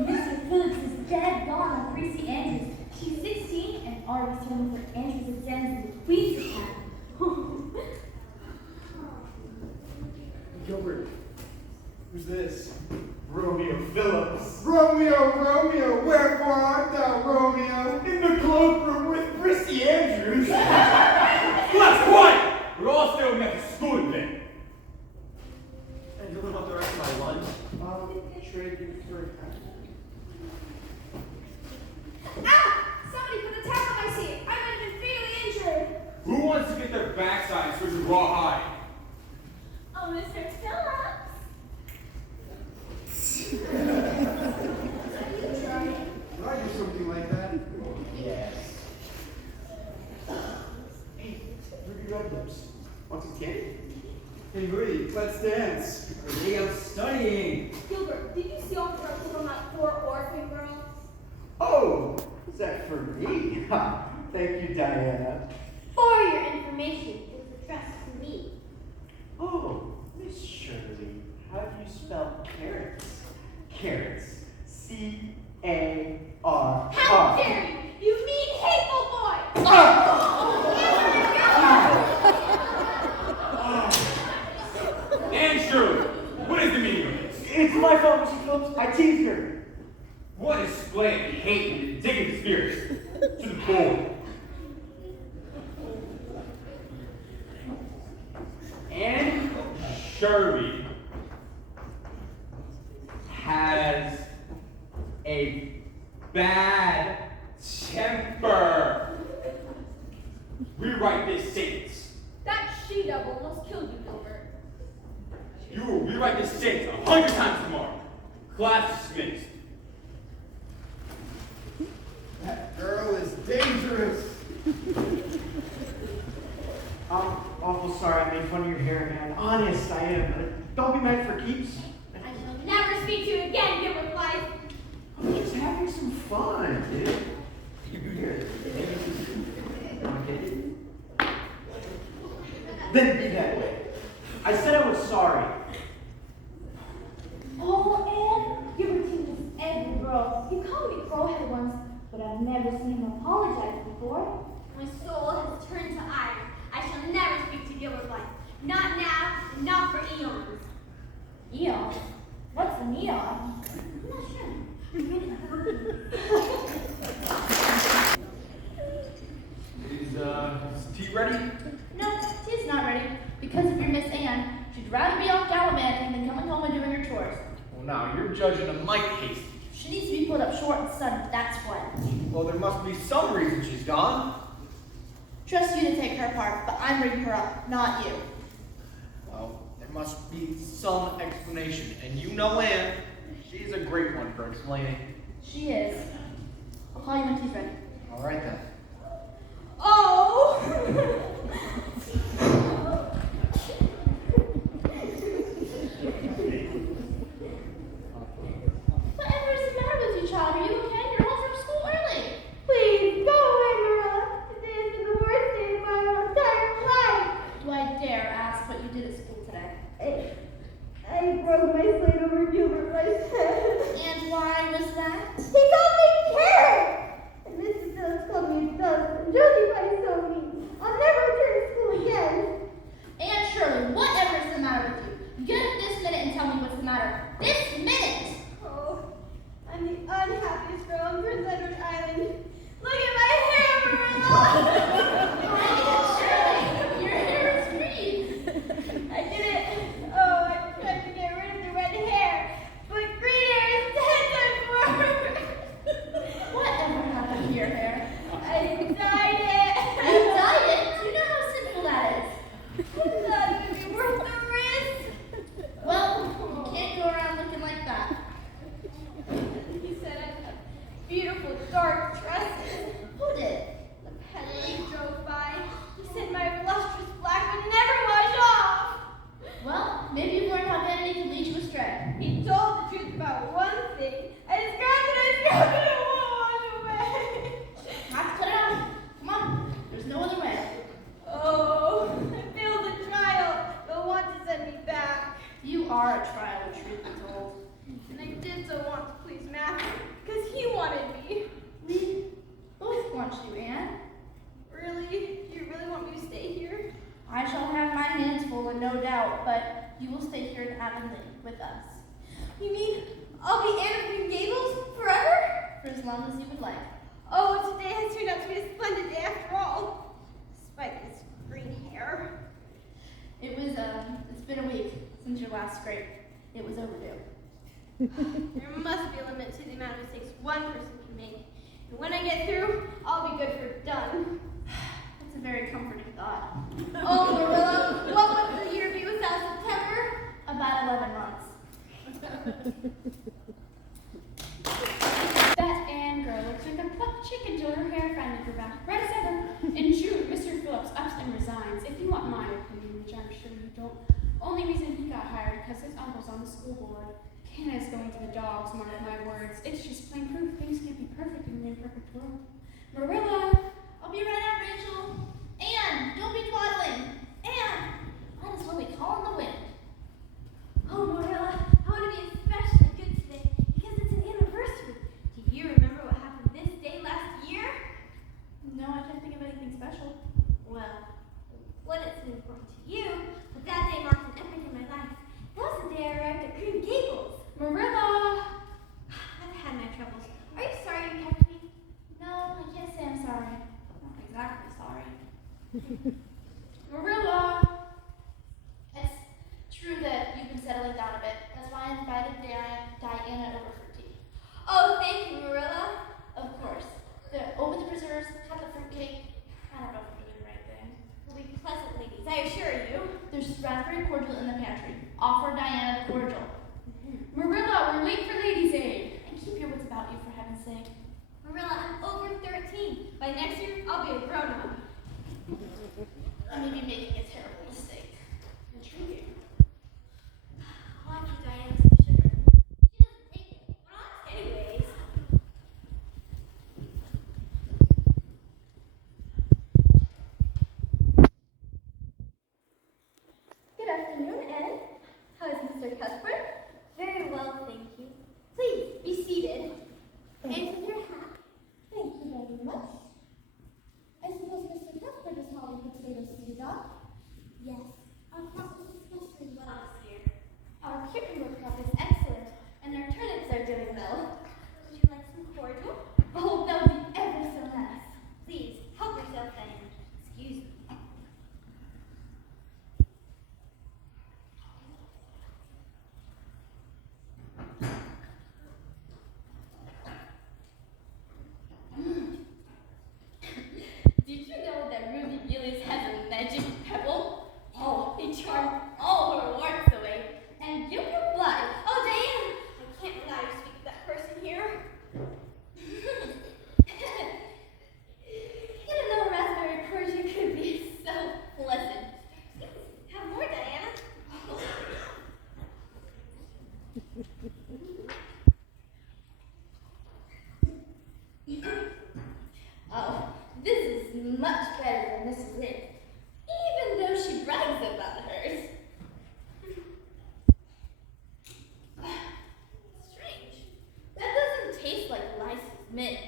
Mr. Phillips is dead gone on Gracie Andrews. She's 16 and already studying for Andrews exams in the Queen's Academy. Gilbert, who's this? Romeo Phillips. Romeo, wherefore art thou, Romeo? In the cloakroom with Prissy Andrews. Class, quiet! We're all still in the school today. And you want the rest of my lunch? I'll trade you for Ah! Somebody put a tap on my seat. I might have been fatally injured. Who wants to get their backside switched with raw hide? Oh, Mr. Phillips. Did I do something like that? Yes. Hey, Ruby Red Lips. Want some candy? Hey, Rudy, let's dance. Hey, I'm studying. Gilbert, did you see all the photos on that poor orphan girl? Oh, is that for me? Ha, thank you, Diana. For your information, it was addressed to me. Oh, Miss Shirley, how do you spell carrots? Carrots. C-A-R-R. How dare you! You mean hateful boy! And Shirley, what is the meaning of this? It's my fault, Mr. Phillips. I teased her. What is displaying hate and indignant spirits to the board? And Shirley has a bad temper. Rewrite this sentence. That she-devil almost killed you, Gilbert. You will rewrite this sentence 100 times tomorrow. Class dismissed. That girl is dangerous. I'm awful sorry I made fun of your hair again. Honest, I am. But don't be mad for keeps. I shall never speak to you again, Gilbert Blythe. I'm just having some fun, dude. Here. Okay. Then be that way. I said I was sorry. Oh, Anne, Gilbert teases every girl. He called me crowhead once, but I've never seen him apologize before. My soul has turned to iron. I shall never speak to Gilbert Blythe. Not now, and not for eons. Eon? What's an eon? I'm not sure. Is tea ready? No, tea's not ready. Because of your Miss Anne, she'd rather be off gallivanting than coming home and doing her chores. Well, now you're judging a mite hasty. She needs to be put up short and sunny, that's what. Well, there must be some reason she's gone. Trust you to take her part, but I'm bringing her up, not you. Well, there must be some explanation. And you know Anne. She's a great one for explaining. She is. I'll call you when tea's ready. All right then. Oh! Whatever is the matter with you, child? Are you okay? You're home from school early. Please, go away, Marilla. Today has been the worst day of my entire life. Do I dare ask what you did at school today? I broke my slate over Gilbert Blythe's head. And why was that? He got dark dresses. Who did? The peddler drove by. He said my lustrous black would never wash off. Well, maybe you've learned how vanity can lead you astray. He told the truth about one thing, and it's gone and it won't wash away. Have to cut it out. Come on. There's no other way. Oh, I failed the trial. They'll want to send me back. You are a trial, truth be told. And I did so want to please Matthew, because he wanted me. We both want you, Anne. Really? Do you really want me to stay here? I shall have my hands full, and no doubt, but you will stay here in Avonlea with us. You mean I'll be Anne of Green Gables forever? For as long as you would like. Oh, today has turned out to be a splendid day after all. Despite this green hair. It's been a week since your last scrape. It was overdue. There must be a limit to the amount of mistakes one person can make. And when I get through, I'll be good for done. That's a very comforting thought. Oh, Marilla, what would the year be without September? About 11 months. That Anne girl looks like a plucked chicken till her hair finally grew back, right as ever. In June, Mr. Phillips ups and resigns. If you want my opinion, which I'm sure you don't, only reason he got hired because his uncle's on the school board. Hannah's going to the dogs, mark my words. It's just plain proof things can't be perfect in an imperfect world. Marilla! I'll be right out, Rachel. Anne, don't be twaddling. Anne, might as well be calling the wind. Oh, Marilla, I want to be especially good today because it's an anniversary. Do you remember what happened this day last year? No, I can't think of anything special. Well, what isn't important to you, but that day marks an epoch in my life. That was the day I arrived at Green Gables. Marilla! I've had my troubles. Are you sorry you kept me? No, I can't say I'm sorry. Not exactly sorry. Marilla! It's true that you've been settling down a bit. That's why I invited Diana over for tea. Oh, thank you, Marilla. Of course. Open the preserves, have the fruitcake. I don't know if we're doing the right thing. We'll be pleasant ladies, I assure you. There's raspberry cordial in the pantry. Offer Diana the cordial. Marilla, we're late for Ladies' Aid. And keep your wits about you, for heaven's sake. Marilla, I'm over 13. By next year, I'll be a grown-up. I may be making a terrible mistake. Intriguing. I'll have to Diana some sugar. She doesn't take it. But I'll ask anyways. Good afternoon, Anne. How is Mr. Cuthbert? Very well, thank you. Please, be seated. And with your hat. Thank you very much. I suppose Mr. Cuthbert is hauling potatoes to the dock? Yes, our crop is especially well this year. Our cucumber crop is excellent, and our turnips are doing well. Would you like some cordial? Oh, that would be ever so nice. Please, help yourself, Diana. Excuse me. Did you know that Ruby Gillis has a magic pebble? Oh, it charmed all her warts away. And you were blind. Oh, Diana! I can't allow you to speak to that person here. You didn't know raspberry cordial could be so pleasant. Have more, Diana. Oh, this is much better than Mrs. Lynn, even though she brags about hers. Strange. That doesn't taste like licensed mint.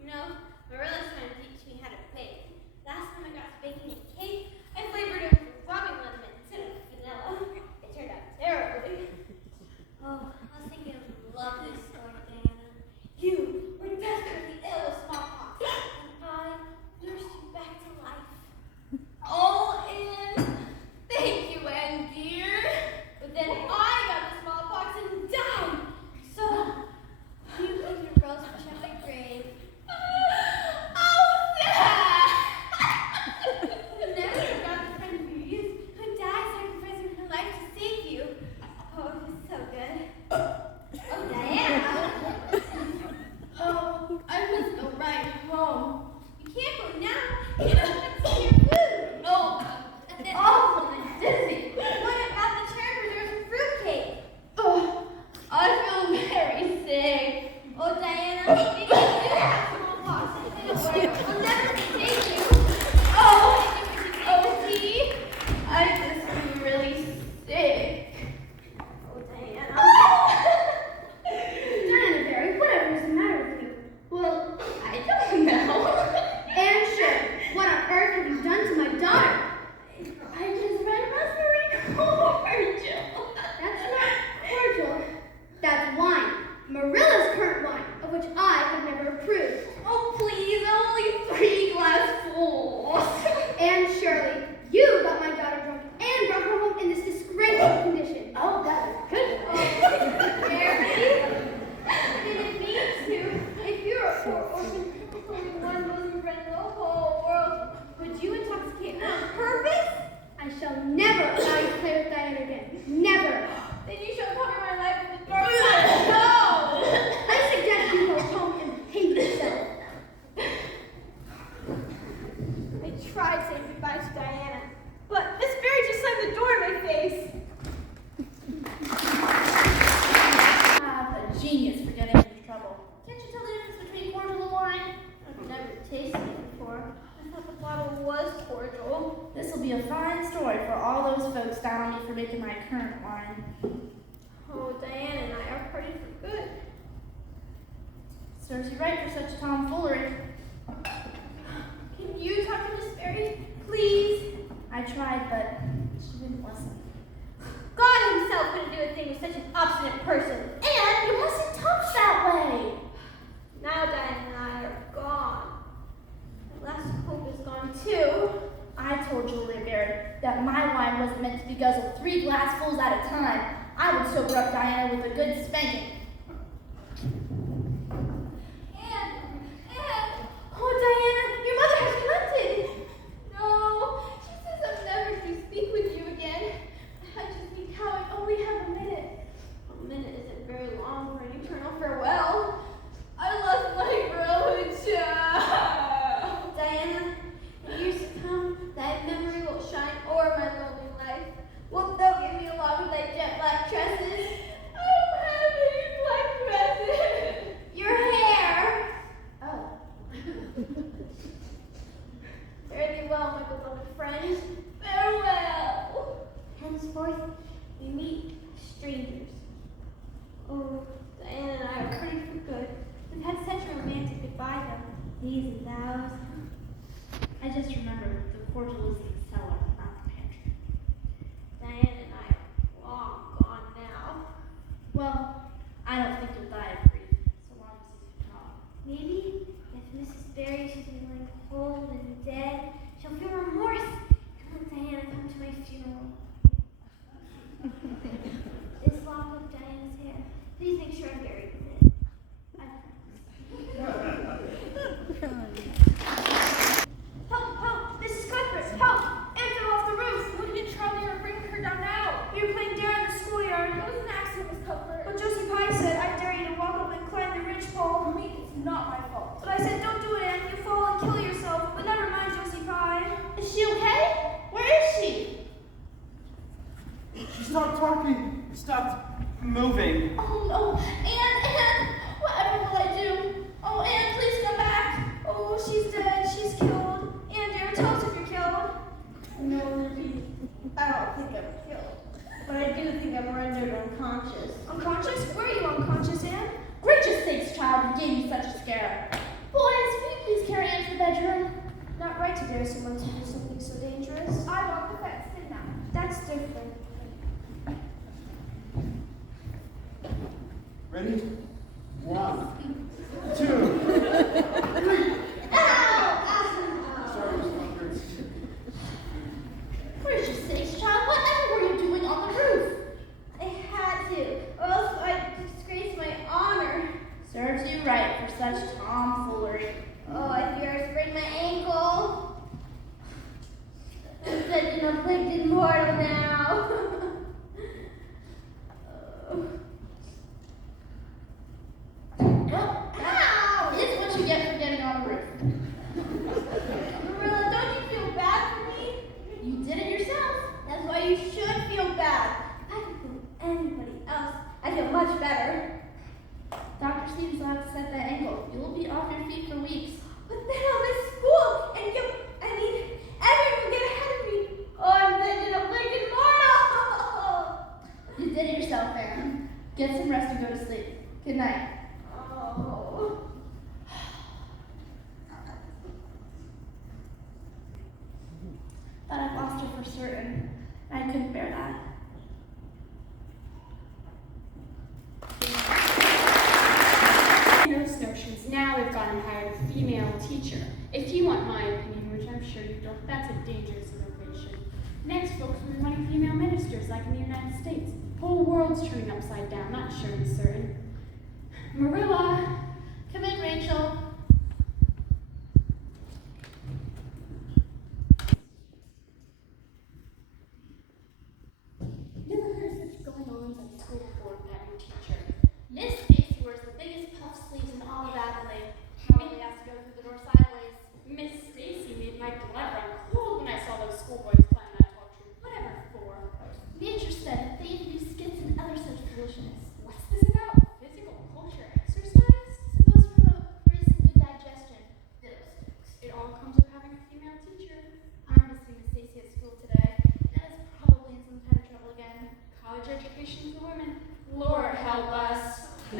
You know, Marilla's trying to teach me how to bake. Last time I got to baking a cake, I flavored it with rubbing lemon instead of vanilla. It turned out terribly. Oh, I was thinking of love this story, Diana. You were desperately ill with smallpox, and I nursed you back can't go now. You don't have to your food. Oh, Awful and dizzy. What about the chair where there's a fruitcake? oh, I feel very sick. Oh, Diana, maybe you do have smallpox. We'll never take you. Oh, see? I just feel really sick. Oh, Diana. Diana Barry, whatever is the matter with you? Well, I don't know. Anne Shirley, what on earth have you done to my daughter? I just read raspberry cordial. That's not cordial. That's wine. Marilla's currant wine, of which I have never approved. Oh, please, only 3 glassfuls. Anne Shirley, you got my daughter drunk and brought her home in this disgraceful condition. Oh, that was good. Mary, I didn't mean to. If you're a poor orphan, only one bosom friend in the whole world, would you intoxicate me on purpose? I shall never allow you to play with Diana again. Never. Then you shall cover my life with the dark side. No! I suggest you go home and hate yourself. I tried saying goodbye to Diana, but Miss Barry just slammed the door in my face. Have a genius for getting into trouble. Can't you tell the difference between cordial and wine? I've never tasted it before. I thought the bottle was cordial. This will be a fine story for all those folks down on me for making my currant wine. Oh, Diana and I are parting for good. Serves you right for such tomfoolery. Can you talk to Miss Barry, please? I tried, but she didn't listen. God himself couldn't do a thing with such an obstinate person. And you mustn't talk that way. Now Diana and I are gone. My last hope is gone too. I told Julia Barry that my wine wasn't meant to be guzzled 3 glassfuls at a time. I would sober up Diana with a good spanking. Oh, Diana, your mother has relented. No, she says I'm never to speak with you again. I just think how I only have a minute. A minute isn't very long for an eternal farewell. I lost my growing child. Diana, in years to come, thy memory will shine o'er my lonely life. Wilt thou give me along with thy jet black tresses? I don't have any black tresses. Your hair. Oh. Fare thee well, my beloved friend. Farewell. Henceforth, we meet strangers. Oh, Diana and I are parting for good. We've had such a romantic goodbye, though. These and thous. I just remembered the cordial is in the cellar, not the pantry. Diana and I are long gone now. Well, I don't think you'll die of grief, so long as you talk. Maybe if Mrs. Barry should be lying cold and dead, she'll feel remorse. Come on, Diana, come to my funeral. This lock of Diana's hair. Please make sure I'm buried with it. I promise. Help! Help! Mrs. Cuthbert! Help! Anne fell off the roof! What did Charlie or bring her down now? We were playing dare in the schoolyard. It was an accident, Miss Cuthbert. But Josie Pye said, I dare you to walk up and climb the ridgepole. It's not my fault. But I said, don't do it, Anne. You fall and kill yourself. But never mind, Josie Pye. Is she okay? Where is she? She stopped talking, stopped moving. Oh no, Anne, whatever will I do? Oh, Anne, please come back. Oh, she's dead. She's killed. Anne, dear, tell us if you're killed. No, Libby, I don't think I'm killed. But I do think I'm rendered unconscious. Unconscious? Where are you unconscious, Anne? Gracious sakes, child, you gave me such a scare. Boys, will you please carry Anne to the bedroom? Not right to dare someone to do something so dangerous. I walk the fence, didn't I? That's different. Ready? 1, 2, 3. Sorry, Miss Cuthbert. Gracious sakes, child, whatever were you doing on the roof? I had to, or else I'd disgrace my honor. Serves you right for such tomfoolery. Oh, I fear I sprained my ankle. I'm such an afflicted mortal now. Well, that is what you get for getting on the roof. gone and hired a female teacher. If you want my opinion, which I'm sure you don't, that's a dangerous innovation. Next, folks will be wanting female ministers like in the United States. Whole world's turning upside down, not sure and certain. Marilla! Come in, Rachel. Never heard of such going-ons at school before with that new teacher. Miss Stacy wears the biggest puff sleeves in all of Adelaide. Probably has to go through the door sideways. Miss Stacy made my blood run cold when I saw those schoolboys playing that talk tree. Whatever for? Nature said they even do skits and other such foolishness. What's this about? Physical culture exercise? Supposed to promote grace and good digestion. Fiddlesticks. It all comes with having a female teacher. I'm visiting Miss Stacy at school today. And is probably in some kind of trouble again. College education for women. Lord help us. 1,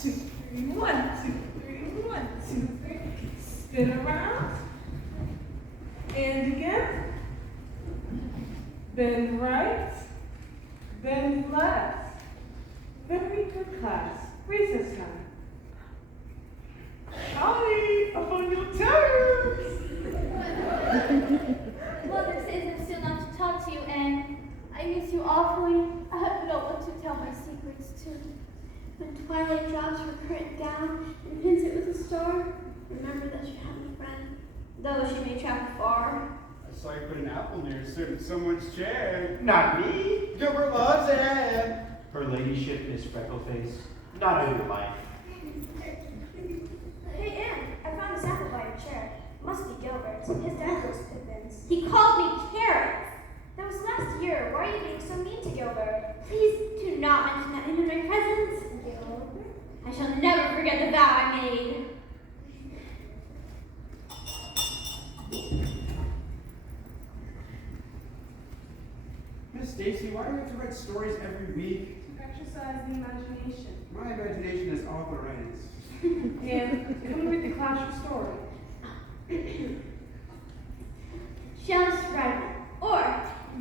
2, 3, 1, 2, 3, 1, 2, 3. Spin around. And again. Bend right. Bend left. Very good, class. Recess time. Holly, up on your toes. Mother says I'm still not to talk to you, and I miss you awfully. I don't know what to tell my secrets to. When twilight drops her curtain down and pins it with a star, remember that you have a friend, though she may travel far. I saw you put an apple near someone's chair. Not me. Gilbert loves it. Her ladyship, Miss Freckleface. Not a good life. Hey, Anne, I found this apple by your chair. Must be Gilbert's. His dad was Pippin's. He called me carrots. That was last year. Why are you being so mean to Gilbert? Please do not mention that name in my presence. Gilbert. I shall never forget the vow I made. Miss Stacy, why do we have to write stories every week? Exercise the imagination. My imagination is arthritis. And come with the classroom story. Shell's Rival, or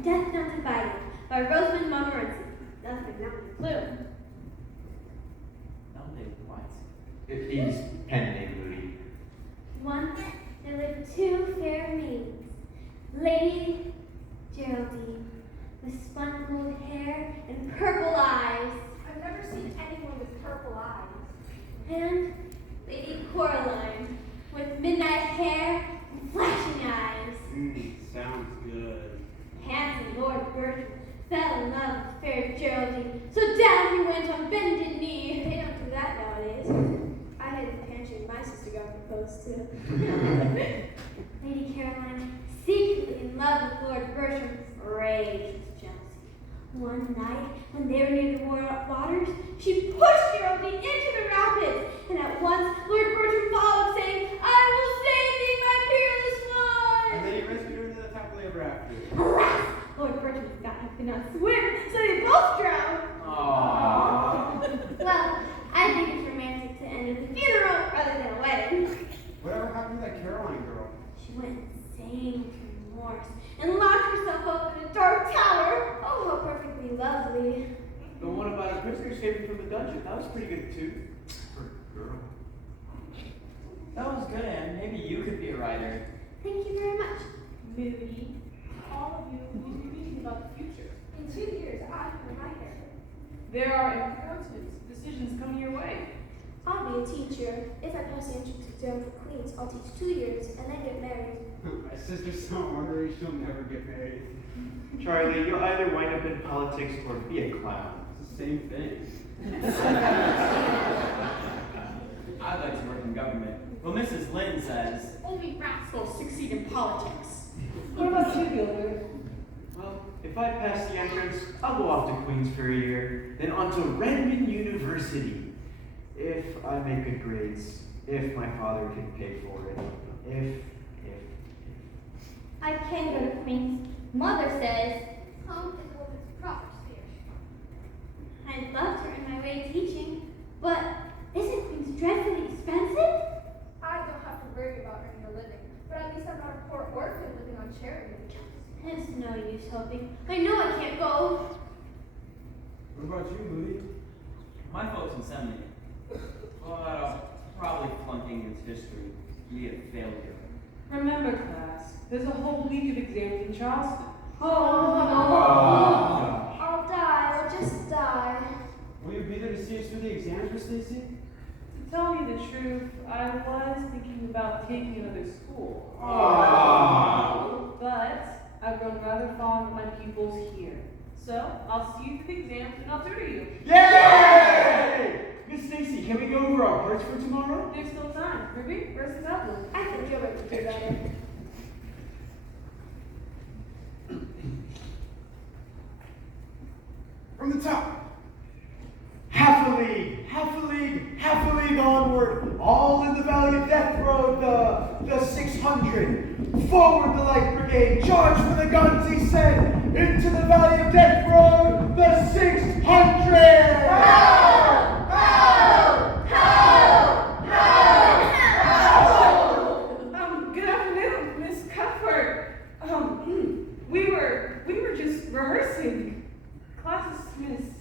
Death Not Divided, by Rosamund Montmorency. That's my number clue. Nothing. What? He's pen name Moody. Once there lived two fair maidens, Lady Geraldine, with spun gold hair and purple eyes. I've never seen anyone with purple eyes. And Lady Coraline, with midnight hair and flashing eyes. Sounds good. Handsome Lord Bertram fell in love with fair Geraldine, so down he went on bended knee. They don't do that nowadays. I had the pantry my sister got proposed to. Lady Caroline, secretly in love with Lord Bertram, raged with jealousy. One night, when they were near the waters, she pushed Geraldine into the rapids, and at once Lord Bertram followed, saying, "I will save thee, my peerless one!" And then he rescued her and lived happily ever after. Alas, Lord Bertram forgot he could not swim, so they both drowned. Aww. Well, I think it's romantic to end with a funeral rather than a wedding. Whatever happened to that Caroline girl? She went insane with remorse and locked herself up in a dark tower. Oh, how perfectly lovely. The one about a prisoner escaping from the dungeon. That was pretty good too. For a girl. That was good, Anne. Maybe you could be a writer. Thank you very much. Moody, all of you need to be thinking about the future. In 2 years, I'll be a writer. There are important decisions coming your way. I'll be a teacher. If I pass the entrance exam for Queens, I'll teach 2 years and then get married. My sister's so ornery, she'll never get married. Charlie, you'll either wind up in politics or be a clown. It's the same thing. I'd like to work in government. Well, Mrs. Lynn says. Only rascals succeed in politics. What about you, Gilbert? Well, if I pass the entrance, I'll go off to Queens for a year, then on to Redmond University. If I make good grades, if my father can pay for it, if. I can go to Queens. Mother says home is a woman's proper sphere. I'd love to earn my way teaching, but isn't Queens dreadfully expensive? I don't have to worry about earning a living, but at least I'm not a poor orphan living on charity. It's no use hoping. I know I can't go. What about you, Moody? My folks in Seminary. England's history. Be a failure. Remember, class, there's a whole week of exams in Charleston. I'll die. I'll just die. Will you be there to see us through the exams, Miss Stacy? To tell you the truth, I was thinking about taking another school. But I've grown rather fond of my pupils here. So I'll see you through the exams and I'll tutor you. Yay! Miss Stacy, can we go over our parts for tomorrow? There's still time. Ruby, where's the tablet? I think Gilbert would do better. From the top. Half a league, half a league, half a league onward. All in the Valley of Death Road, the 600. Forward the light brigade, charge for the guns, he said. Into the Valley of Death Road, the 600. Good afternoon, Miss Cuthbert. We were just rehearsing. Class is dismissed.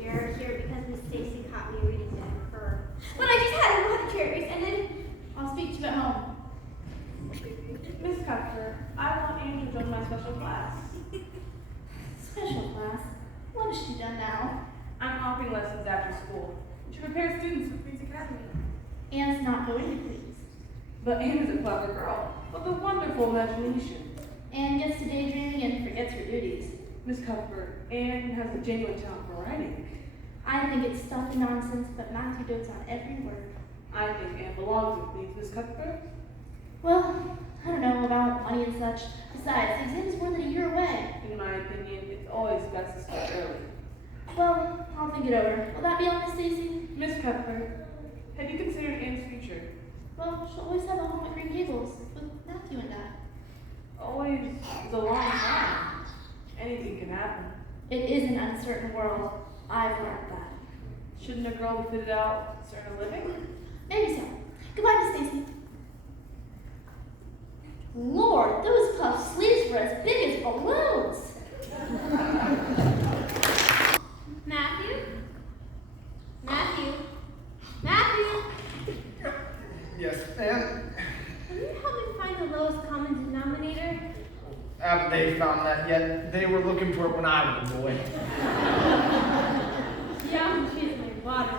You're here because Miss Stacy caught me reading to her. But I just had a lot of cherries, and then I'll speak to you at home. Miss Cuthbert, I want Anne to join my special class. Special class? What has she done now? I'm offering lessons after school to prepare students for Queen's Academy. Anne's not going to Queen's. But Anne is a clever girl with a wonderful imagination. Anne gets to daydreaming and forgets her duties. Miss Cuthbert, Anne has a genuine talent for writing. I think it's stuff and nonsense, but Matthew dotes on every word. I think Anne belongs with me, Miss Cuthbert. Well, I don't know about money and such. Besides, the exam is more than a year away. In my opinion, it's always best to start early. Well, I'll think it over. Will that be all, Miss Stacy? Miss Cuthbert, have you considered Anne's future? Well, she'll always have a home at Green Gables with Matthew and Dad. Always is a long time. Anything can happen. It is an uncertain world. I've learned that. Shouldn't a girl be fitted out to earn a living? Maybe so. Goodbye, Miss Stacy. Lord, those puff sleeves were as big as balloons. Matthew? Matthew? Matthew? Yes, ma'am. Can you help me find the lowest common denominator? Haven't they found that yet? They were looking for it when I was a boy. Geometry is my water.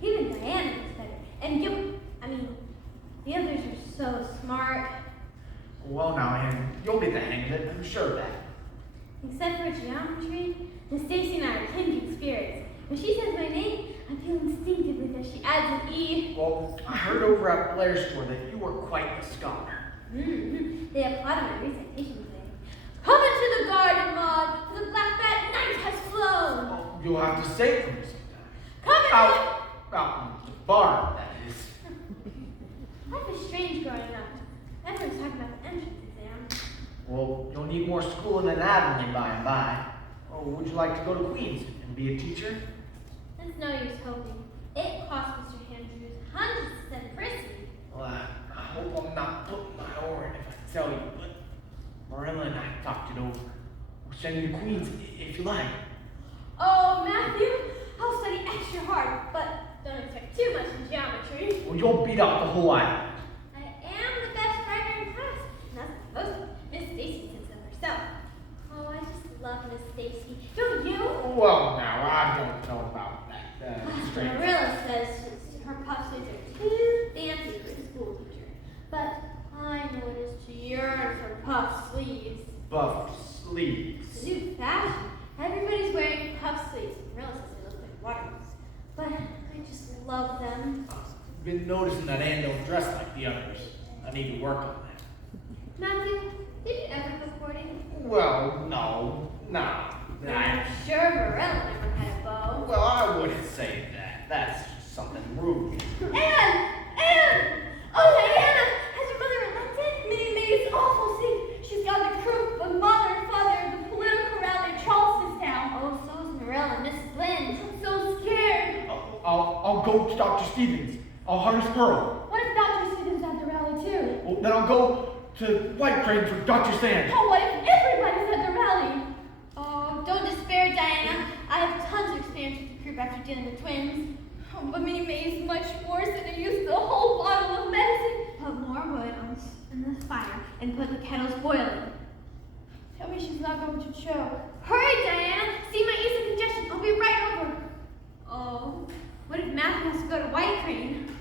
Even Diana is better. And the others are so smart. Well, now, Anne, you'll get the hang of it. I'm sure of that. Except for geometry, Miss Stacy and I are kindred spirits. When she says my name, I feel instinctively that she adds an E. Well, I heard over at Blair's store that you were quite the scholar. Mm-hmm. They applauded my recitation today. Come into the garden, Maud, for the black bat night has flown. Well, you'll have to say it for me sometime. Come into Out in the barn, that is. Life is strange growing up. Everyone's talking about the entrance exam. Well, you'll need more schooling than Avonlea by and by. Or would you like to go to Queens and be a teacher? There's no use hoping. It cost Mr. Andrews hundreds to send Prissy. Well, I hope I'm not putting my oar in if I tell you, but Marilla and I talked it over. We'll send you to Queens if you like. Oh, Matthew, I'll study extra hard, but don't expect too much in geometry. Well, you'll beat out the whole island. I am the best writer in class. That's most of Miss Stacy says so herself. Oh, I just love Miss Stacy. Don't you? Well, now, I don't know about that. Strange. Marilla says her puff sleeves are too fancy for a school teacher. But I know it is to yearn for puff sleeves. Buff sleeves. It's a new fashion. Everybody's wearing puff sleeves. Marilla says they look like watermelons. But I just love them. I've been noticing that Anne don't dress like the others. I need to work on that. Matthew, did you ever go courting? Well, no. I'm sure Marilla never had a beau. Well, I wouldn't say that. That's just something rude. Anne! Oh, Diana! Has your mother elected? Minnie's awful sick. She's got the croup, the mother and father of the political rally in Charlestown. Oh, so's Marilla and Mrs. Lynde. I'm so scared. I'll go to Dr. Stevens. I'll harness Pearl. What if Dr. Stevens at the rally too? Well, then I'll go to White Crane for Dr. Sand. Oh, what if everybody's at the rally? Oh, don't despair, Diana. I after dealing with twins. Oh, but Minnie May is much worse than to use the whole bottle of medicine. Put more wood in the fire and put the kettles boiling. Tell me she's not going to choke. Hurry, Diana! See my ears of congestion. I'll be right over. Oh, what if Matthew has to go to White Crane?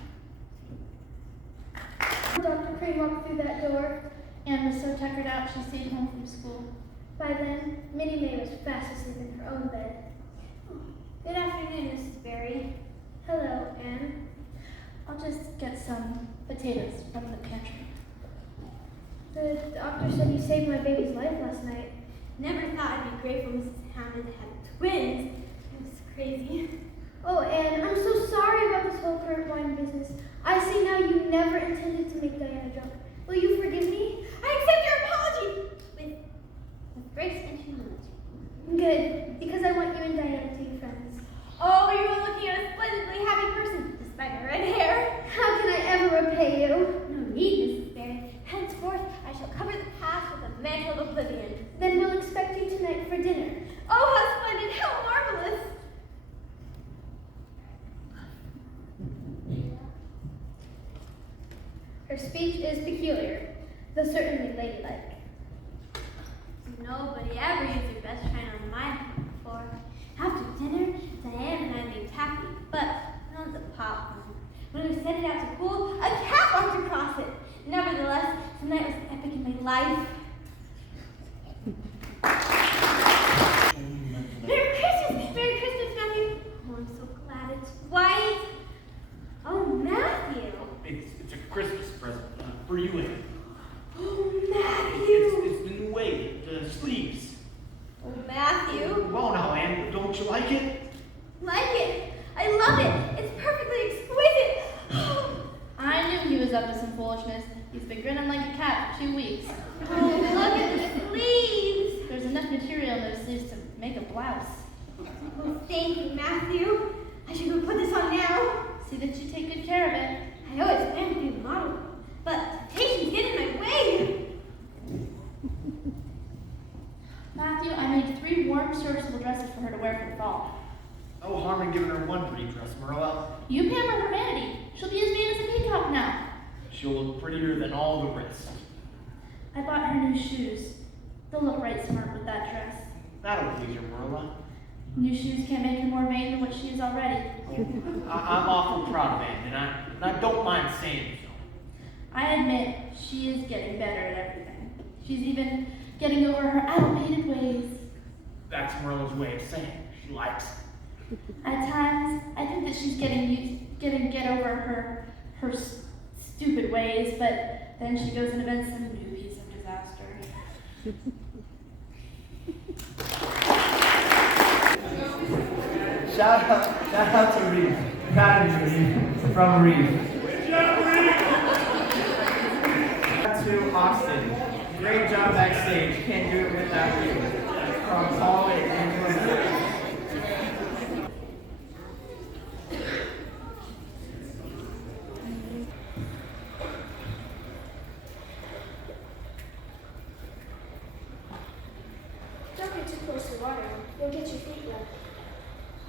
Dr. Crane walked through that door. Anne was so tuckered out she stayed home from school. By then, Minnie May was fast asleep in her own bed. Good afternoon, Mrs. Berry. Hello, Anne. I'll just get some potatoes from the pantry. The doctor said you saved my baby's life last night. Never thought I'd be grateful Mrs. Hammond had twins. It was crazy. Oh, Anne, I'm so sorry about this whole currant wine business. I see now you never intended to make Diana drunk. Will you forgive me? I accept your apology! With grace and humility. Good, because I want you and Diana to be friends. Oh, you are looking at a splendidly happy person, despite my red hair. How can I ever repay you? No need, Mrs. Berry. Henceforth, I shall cover the past with a mantle of oblivion. Then we'll expect you tonight for dinner. Oh, how splendid, how marvelous! Her speech is peculiar, though certainly ladylike. Nobody ever used their best china on my before. After dinner, Diane and I made taffy, but not the popcorn. When we set it out to cool, a cat walked across it. Nevertheless, tonight was epic in my life. Merry Christmas, Matthew. Oh, I'm so glad it's white. Oh, Matthew. It's a Christmas present for you, Anne. Oh, Matthew. It's the new way, the sleeves. Oh, Matthew. Well, now, Anne, don't you like it? Like it. I love it. It's perfectly exquisite. I knew he was up to some foolishness. He's been grinning like a cat for 2 weeks. Oh, look at the sleeves. There's enough material in those sleeves to make a blouse. Oh, thank you, Matthew. I should go put this on now. See that you take good care of it. I always planned to be the model, but temptations get in my way. Matthew, I made 3 warm, serviceable dresses for her to wear for the fall. No harm in giving her one pretty dress, Marilla. You pamper her vanity. She'll be as vain as a peacock now. She'll look prettier than all the rest. I bought her new shoes. They'll look right smart with that dress. That'll please her, Marilla. New shoes can't make her more vain than what she is already. I'm awful proud of Anne, and I don't mind saying so. I admit, she is getting better at everything. She's even getting over her outdated ways. That's Marilla's way of saying she likes it. At times, I think that she's get over her stupid ways, but then she goes and invents some new piece of disaster. Shout out to Reeve. Patterns Reeve from Reeve. Good job, Reeve! To Austin. Great job backstage. Can't do it without you. From Paul and Lindsay. Don't get too close to water. You'll get your feet wet.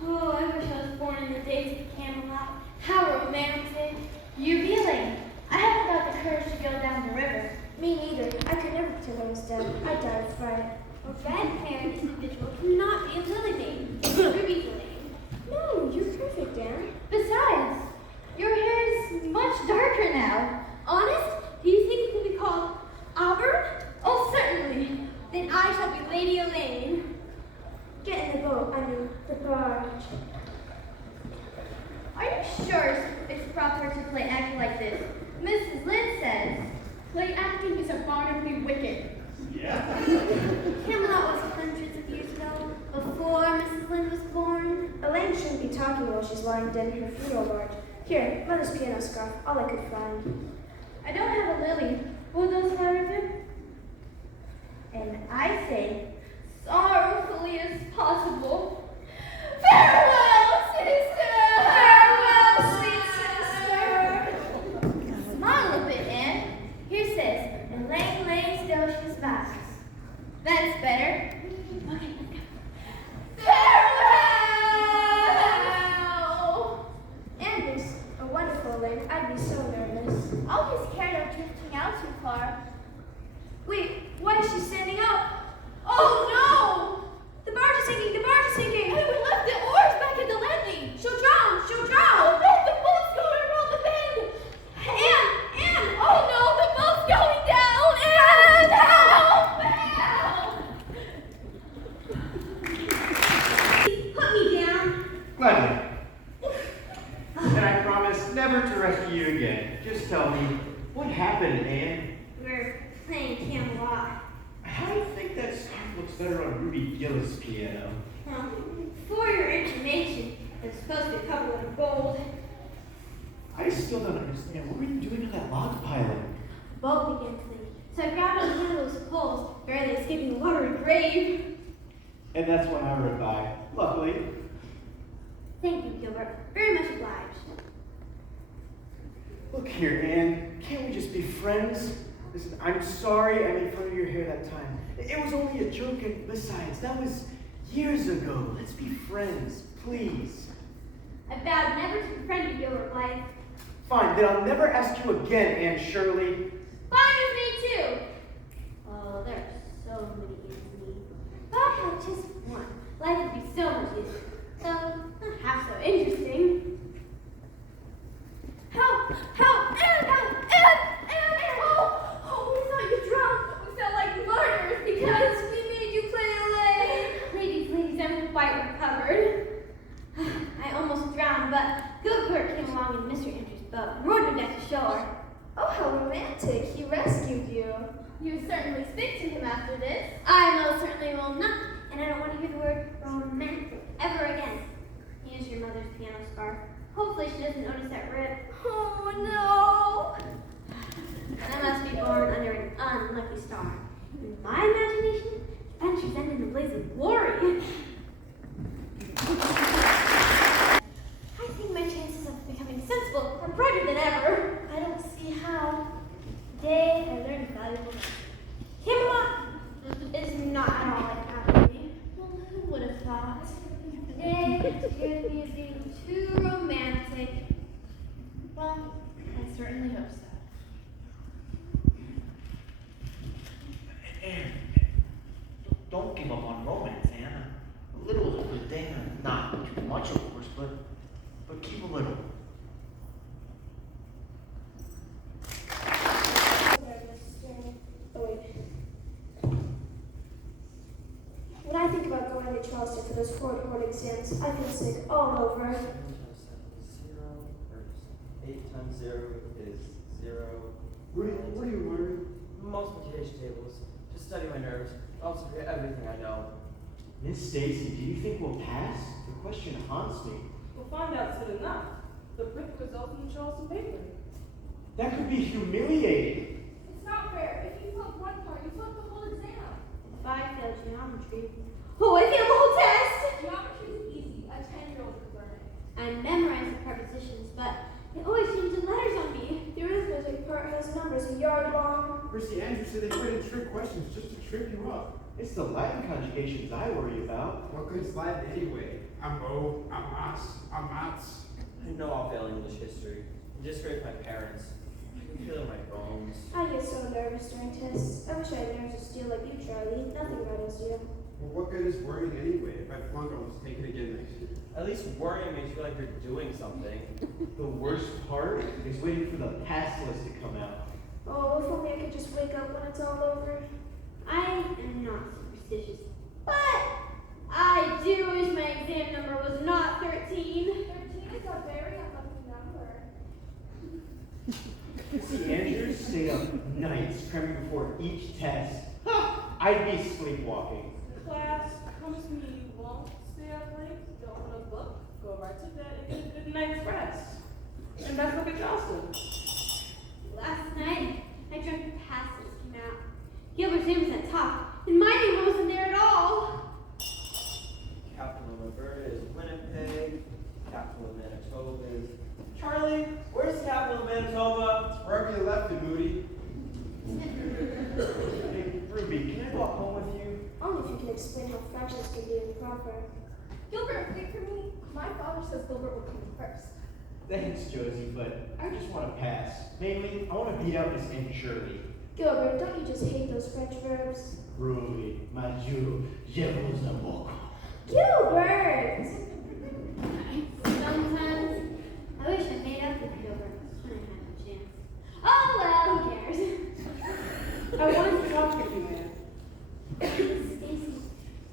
Oh, I wish I was born in the days of Camelot. How romantic. You're reeling. I haven't got the courage to go down the river. Me neither. I could never pretend I was dead. I'd die of fright. A red-haired individual cannot be a lily maid. Ruby flame. No, you're perfect, Dan. Besides, your hair is much darker now. Honest? Do you think it can be called Auburn? Oh, certainly. Then I shall be Lady Elaine. Get in the boat. I mean, the barge. Are you sure it's proper to play acting like this? Mrs. Lynde says. Play acting is abominably wicked. Yeah. Camelot was hundreds of years ago, before Mrs. Lynde was born. Elaine shouldn't be talking while she's lying dead in her funeral barge. Here, mother's piano scarf. All I could find. I don't have a lily. Will those flowers do? And I say, sorrowfully as possible, farewell, sister! Farewell, sweet sister! Smile a bit, Anne. Here says, Elaine lay still she smiles. That's better. Okay, let's go. Farewell! Gladly. And I promise never to rescue you again. Just tell me, what happened, Anne? We're playing Camelot. I think that scarf looks better on Ruby Gillis' piano. Well, for your information, it's supposed to be covered with gold. I still don't understand. What were you doing to that log piling? The boat began to leak, so I grabbed onto one of those poles, barely escaping the watery grave. And that's when I rode by. Luckily. Thank you, Gilbert. Very much obliged. Look here, Anne. Can't we just be friends? Listen, I'm sorry I made fun of your hair that time. It was only a joke, and besides, that was years ago. Let's be friends, please. I vowed never to befriend you, Gilbert Blythe. Fine, then I'll never ask you again, Anne Shirley. Fine with me, too. Oh, there are so many Anthony. If I had just one, life would be so much easier. So, not half so interesting. Help! Help! Anne! Help! Anne! Anne! Oh, we thought you drowned. We felt like martyrs because we made you play a lay. Ladies, I'm quite recovered. I almost drowned, but Gilbert came along in Mr. Andrews' boat and rowed me back to shore. Oh, how romantic. He rescued you. You certainly speak to him after this. I most certainly will not, and I don't want to hear the word romantic ever again. Here's your mother's piano scarf. Hopefully she doesn't notice that rip. Oh, no. I must be born under an unlucky star. In my imagination, adventures end in a blaze of glory. I think my chances of becoming sensible are brighter than ever. I don't see how. Today, I learned valuable lessons. Camelot is not at all like Acme. Well, who would have thought? Today, accused me of being too romantic. Well, I certainly hope so. Anne, don't give up on romance, Anne. A little is a good thing. Not too much, of course, but keep a little. When I think about going to Charleston for those horrid exams, I feel sick all over. 7 times 7 is 0. 8 times 0 is 0. What are you learning? Multiplication tables. Just study my nerves. Also forget everything I know. Miss Stacy, do you think we'll pass? The question haunts me. We'll find out soon enough. The print results in the Charleston paper. That could be humiliating. It's not fair. If you took one part, you took the whole exam. If I failed geometry, oh, I failed the whole test! Geometry is easy. A 10-year-old could learn it. I memorized the prepositions, but they always change the letters on me. The arithmetic part has numbers a yard long. Percy Andrews said they printed trick questions just to trip you up. It's the Latin conjugations I worry about. What good's Latin anyway? Amo, amas, amats. I know I'll fail English history. I disgraced my parents. I can feel it in my bones. I get so nervous during tests. I wish I had nerves of steel like you, Charlie. Nothing rattles you. Well, what good is worrying anyway? If I flunk, I'll just take it again next year. At least worrying makes you feel like you're doing something. The worst part is waiting for the pass list to come out. Oh, if only I could just wake up when it's all over. I am not superstitious, but I do wish my exam number was not 13. 13 is a very unlucky number. See Andrews stay up nights cramming before each test. I'd be sleepwalking. Class, promise me you won't stay up late, don't want to book, go right to bed and get a good night's rest. And that's look at Charleston. Last night, I dreamt the pass list came out. Gilbert's name was at top, and my name wasn't there at all. Capital of Alberta is Winnipeg. Capital of Manitoba is... Charlie, where's the capital of Manitoba? Wherever you left it, Moody. Hey, Ruby, can I walk home with you? Only if you can explain how fractions can be improper. Gilbert, wait for me. My father says Gilbert will come first. Thanks, Josie, but I just want to pass. Mainly, I want to beat out Miss Anne Shirley. Gilbert, don't you just hate those French verbs? Ruby, my Jew, je vous aime. Gilbert! Sometimes, I wish I made up with Gilbert when I had the chance. Oh well, who cares? I wanted to talk with you, man. Stacy,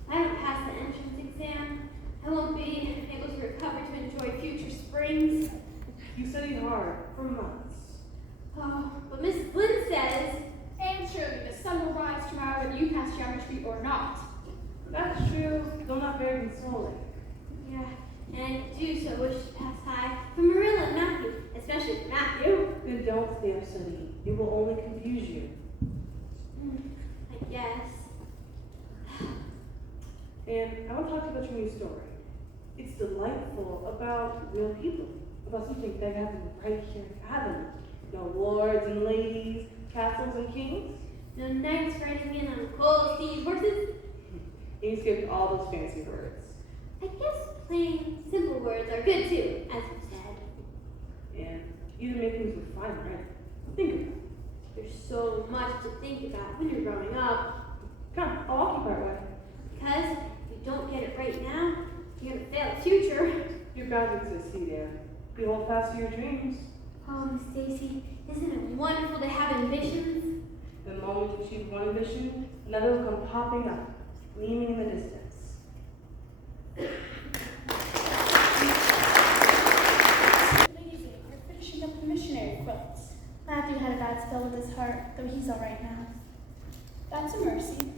I haven't passed the entrance exam. I won't be able to recover You studied hard for months. Oh, but Miss Lynn says. And surely the sun will rise tomorrow whether you pass geometry or not. That's true, though not very consoling. Yeah, and I do so wish to pass high for Marilla and Matthew, especially for Matthew. Then don't stay up studying. It will only confuse you. I guess. And I want to talk to you about your new story. It's delightful about real people, about something that happened right here in Avon. No lords and ladies, castles and kings. No knights riding in on cold steed horses. And you skipped all those fancy words. I guess plain, simple words are good too, as you said. And you didn't make things look fine, right? Think about it. There's so much to think about when you're growing up. Come, I'll walk you part way. Because if you don't get it right now, you're gonna fail the future. You're bound to succeed, Anne. You hold fast to your dreams. Oh, Miss Stacy, isn't it wonderful to have ambitions? The moment you achieve one ambition, another will come popping up, gleaming in the distance. Amazing, you're finishing up the missionary quilts. Matthew had a bad spell with his heart, though he's all right now. That's a mercy.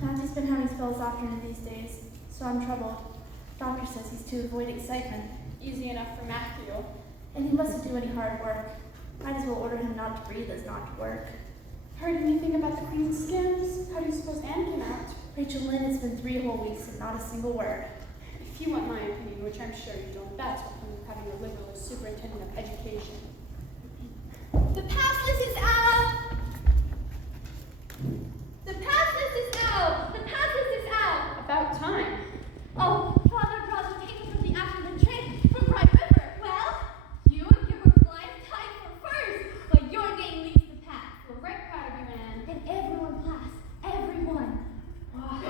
Matthew's been having spells often these days, so I'm troubled. Doctor says he's to avoid excitement. Easy enough for Matthew. And he mustn't do any hard work. Might as well order him not to breathe as not to work. Heard anything about the Queen's skins? How do you suppose Anne came out? Rachel Lynn, it's been 3 whole weeks and not a single word. If you want my opinion, which I'm sure you don't, that's what comes with having a liberal as superintendent of education. The pass list is out! The pass list is out! The pass list is out! About time. Oh, Father brought the paper from the afternoon train from Bright River. Well, you and Gilbert flying tight for first, but your name leads the pack. We're right proud of you, Anne. And everyone, class, everyone. Wow.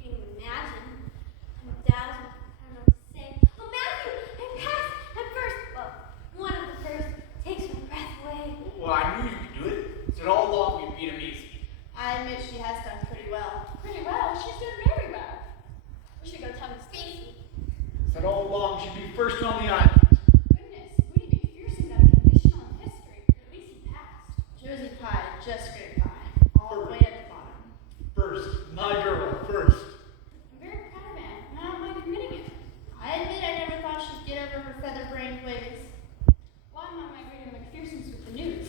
Can you imagine? I'm dazzled. I don't know what to say. Oh, Matthew, I passed at first. Well, one of the first takes my breath away. Well, I knew you could do it. Said all along we'd beat him easy. I admit she has done pretty well. Pretty well. She's doing very well. We should go tell Miss Stacy. Said all along she'd be first on the island. Goodness, Moody McPherson got a conditional in history. At least he passed. Josie Pye just scraped by, all the way at the bottom. First, my girl, first. I'm very proud of Anne, and I don't mind admitting it. I admit I never thought she'd get over her feather-brained ways. Well, I'm on my way to McPherson's with the news.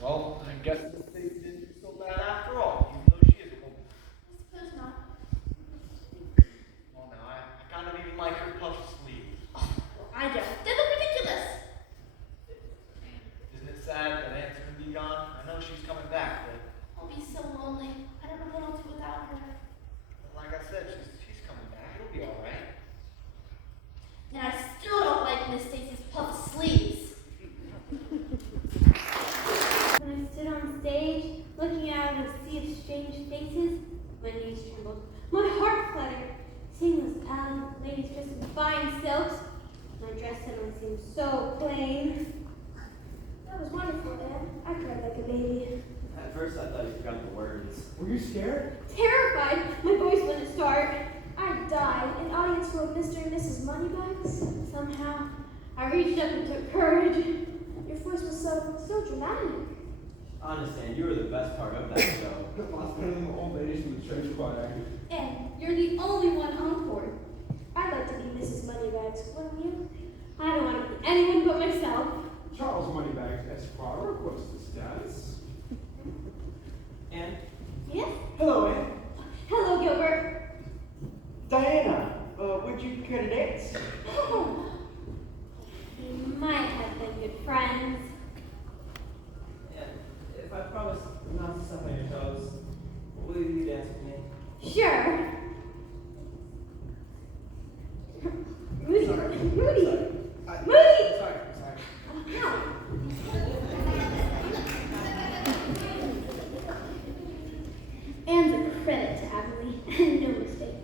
Well, I guess the Stacy didn't do so bad after all, even though she is a woman. I suppose not. Well, now, I kind of even like her puff sleeves. I don't. They look ridiculous. Isn't it sad that Aunt's gonna be gone? I know she's coming back, but I'll be so lonely. I don't know what I'll do without her. like I said, she's coming back. It'll be all right. And I still don't like Miss Stacy's puff sleeves. When I stood on stage, looking out at a sea of strange faces, my knees trembled, my heart fluttered. Seeing those pale ladies dressed in fine silks, my dress suddenly seemed so plain. That was wonderful, Dad. I cried like a baby. At first, I thought you forgot the words. Were you scared? Terrified, my voice wouldn't start. I died. An audience full of Mr. and Mrs. Moneybags. Somehow, I reached up and took courage. Your voice was so dramatic. Honest, Anne, you were the best part of that show. Lots better than the old ladies from the church choir. And you're the only one encore. I'd like to be Mrs. Moneybags, wouldn't you? I don't want to be anyone but myself. Charles Moneybags Esquire requests the status. Anne? Yes? Hello, Anne. Hello, Gilbert. Diana, would you care to dance? Oh. We might have been good friends. Anne, if I promise not to step on your toes, will you dance with me? Sure. Moody. Sorry. Moody. Sorry. Moody. Sorry. Ow. Anne's a credit to Abilene, and no mistake.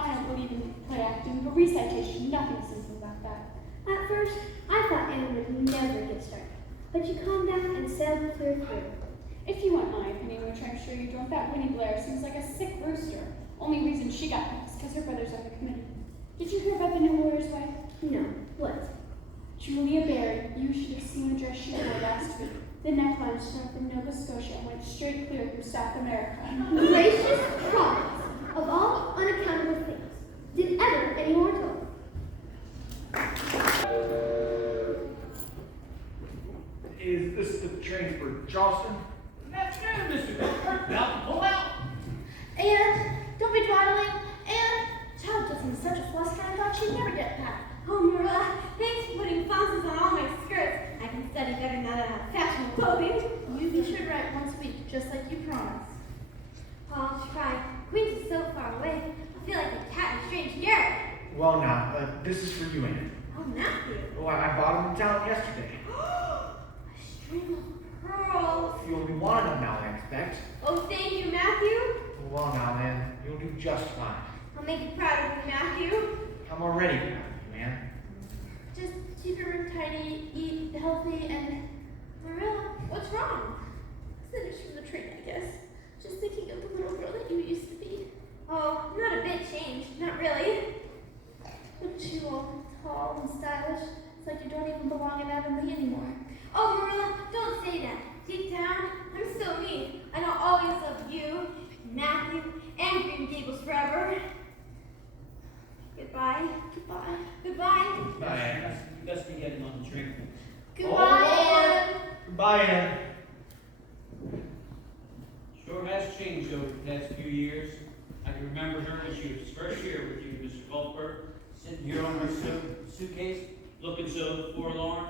I don't believe in play acting, but recitation, nothing simple about that. At first, I thought Anne would never get started, but she calmed down and sailed clear through. If you want my opinion, which I'm sure you don't, that Winnie Blair seems like a sick rooster. Only reason she got picked is because her brother's on the committee. Did you hear about the new lawyer's wife? No. What? Julia Barry. You should have seen the dress she wore last week. The neckline started from Nova Scotia and went straight clear through South America. Gracious providence of all unaccountable things. Did ever anyone tell? Is this the train for Charleston? That's true, Mr. Gilbert. Now pull out. And don't be dawdling. And child gets in such a fluster I thought she'd never get back. Oh, Marilla, thanks for putting flounces on all my skirts. I can study better now that I have fashionable clothing. You should write once a week, just like you promised. I'll try. Queens is so far away. I feel like a cat in a strange garret. Well, now, this is for you, Anne. Oh, Matthew. Oh, I bought them in town yesterday. A string of pearls. You'll be wanting them now, I expect. Oh, thank you, Matthew. Well, now, Anne, you'll do just fine. I'll make you proud of me, Matthew. I'm already proud of you, Anne. Just keep your room tidy, eat healthy, and Marilla, What's wrong? sinners from the train, I guess. Just thinking of the little girl that you used to be. Oh, not a bit changed. Not really. Look too all tall and stylish. It's like you don't even belong in Avonlea anymore. Oh, Marilla, don't say that. Deep down, I'm still me. And I'll always love you, Matthew, and Green Gables forever. Goodbye. Goodbye. Goodbye. Bye, Anne. You best be getting on the train. Goodbye, Anne. Goodbye, Anne. Sure has changed over the past few years. I can remember her when she was first here with you, Mr. Goldberg, sitting here on her suitcase, looking so forlorn.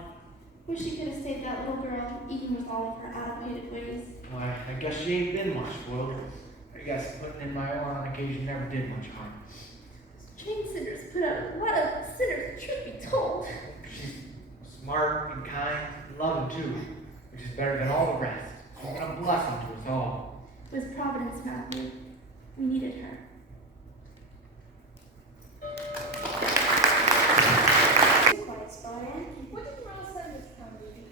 Wish you could have stayed that little girl, even with all of her outdated ways. Well, I guess she ain't been much spoiled. I guess putting in my oar on occasion never did much harm. Train sinners put out a lot of sinners, truth be told. She's smart and kind and loving too, which is better than all the rest. She's been a blessing to us all. It was Providence, Matthew. We needed her. Quiet spot, Anne. What did Marilla say this time of week?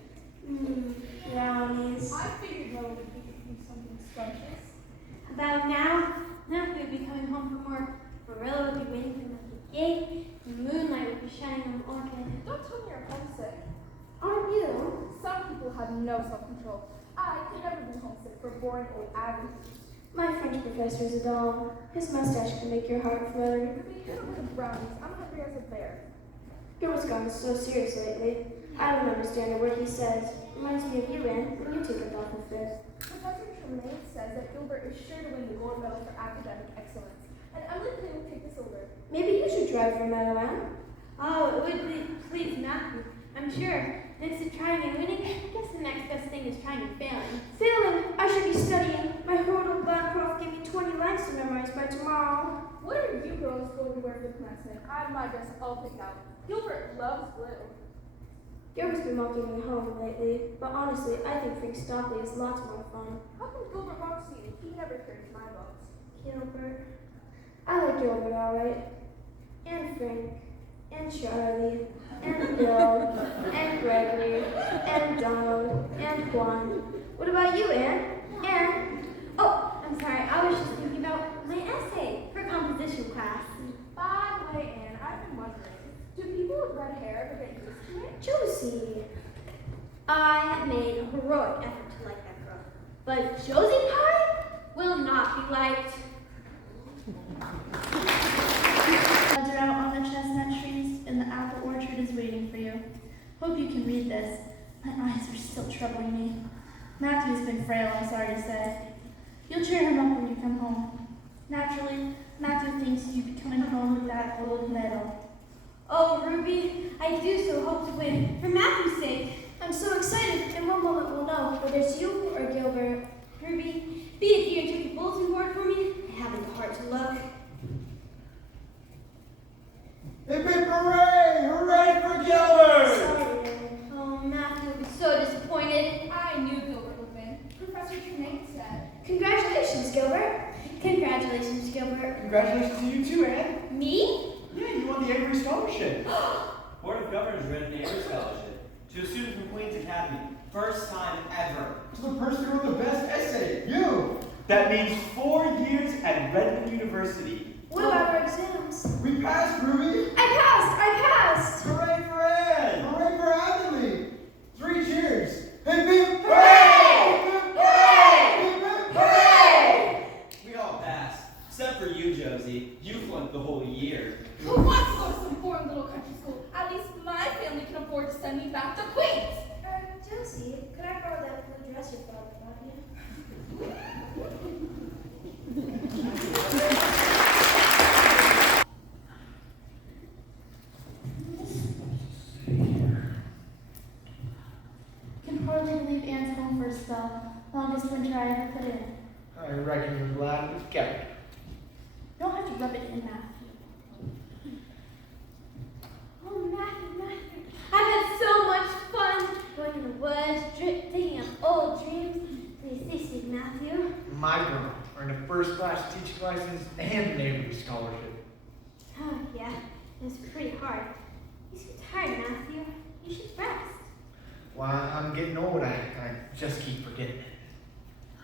Brownies. I figured Marilla would be something scrumptious. About now, Matthew would be coming home from work. Marilla would be waiting for him at the gate. The moonlight would be shining on the orchid. Don't tell me you're homesick. Aren't you? Some people have no self-control. I could never be homesick for boring old avenues. My French professor is a doll. His mustache can make your heart flutter. Ruby, you're not with brownies. I'm hungry as a bear. Gilbert's gotten so serious lately. I don't understand a word he says. Reminds me of you, Anne, when you take a awful fit. Professor Tremaine says that Gilbert is sure to win the gold medal for academic excellence. And Emily Clay will take this over. Maybe you should try for a medal, Anne. Oh, it would please Matthew. I'm sure. Next to trying and winning, I guess the next best thing is trying and failing. Failing! I should be studying. My horrible black prof gave me 20 lines to memorize by tomorrow. What are you girls going to wear for commencement? I have my dress all picked out. Gilbert loves blue. Gilbert's been mocking me home lately, but honestly, I think Frank Stockley is lots more fun. How come Gilbert mocks you? He never carries my books. Gilbert. I like Gilbert, alright. And Frank. And Charlie. And Bill. And Gregory. And Donald. And Juan. What about you, Anne? And, oh, I'm sorry, I was just thinking about my essay for composition class. By the way, Anne, I've been wondering, do people with red hair ever get used to it? Josie. I have made a heroic effort to like that girl, but Josie Pye will not be liked. Buds are out on the chestnut trees, and the apple orchard is waiting for you. Hope you can read this. My eyes are still troubling me. Matthew's been frail, I'm sorry to say. You'll cheer him up when you come home. Naturally, Matthew thinks you'll be coming home with that gold medal. Oh, Ruby, I do so hope to win, for Matthew's sake. I'm so excited. In one moment we'll know whether it's you or Gilbert. Ruby, be it dear and take the bulletin board for me. I haven't the heart to look. Hip hip hooray! Hooray for Gilbert! Sorry, Anne. Oh, Matthew will be so disappointed. I knew Gilbert would win. Professor Tremaine said. Congratulations, Gilbert. Congratulations, Gilbert. Congratulations to you too, Anne. Me? Yeah, you won the Avery Scholarship. Board of Governors read an Avery Scholarship to a student from Queen's Academy. First time ever. To the person who wrote the best essay, you. That means 4 years and at Redmond University. What about our exams? We passed, Ruby! I passed! Hooray for Ed! Hooray for Adley! 3 cheers! Hip hip! Hooray! Hooray! Hooray! We all passed, except for you, Josie. You flunked the whole year. Who wants to go to some foreign little country school? At least my family can afford to send me back to Queens. Josie, could I borrow that blue dress your father bought you? Can hardly believe Anne's home for a spell. Longest winter I ever put in. I reckon you're glad we kept it. You don't have to rub it in, Matthew. Oh, Matthew. I've had so much fun going in the woods, digging up old dreams. Please stay sweet, Matthew. My girl earned a first-class teaching license and an Avery scholarship. Oh, yeah. It was pretty hard. You seem tired, Matthew. You should rest. Well, I'm getting old. I just keep forgetting it.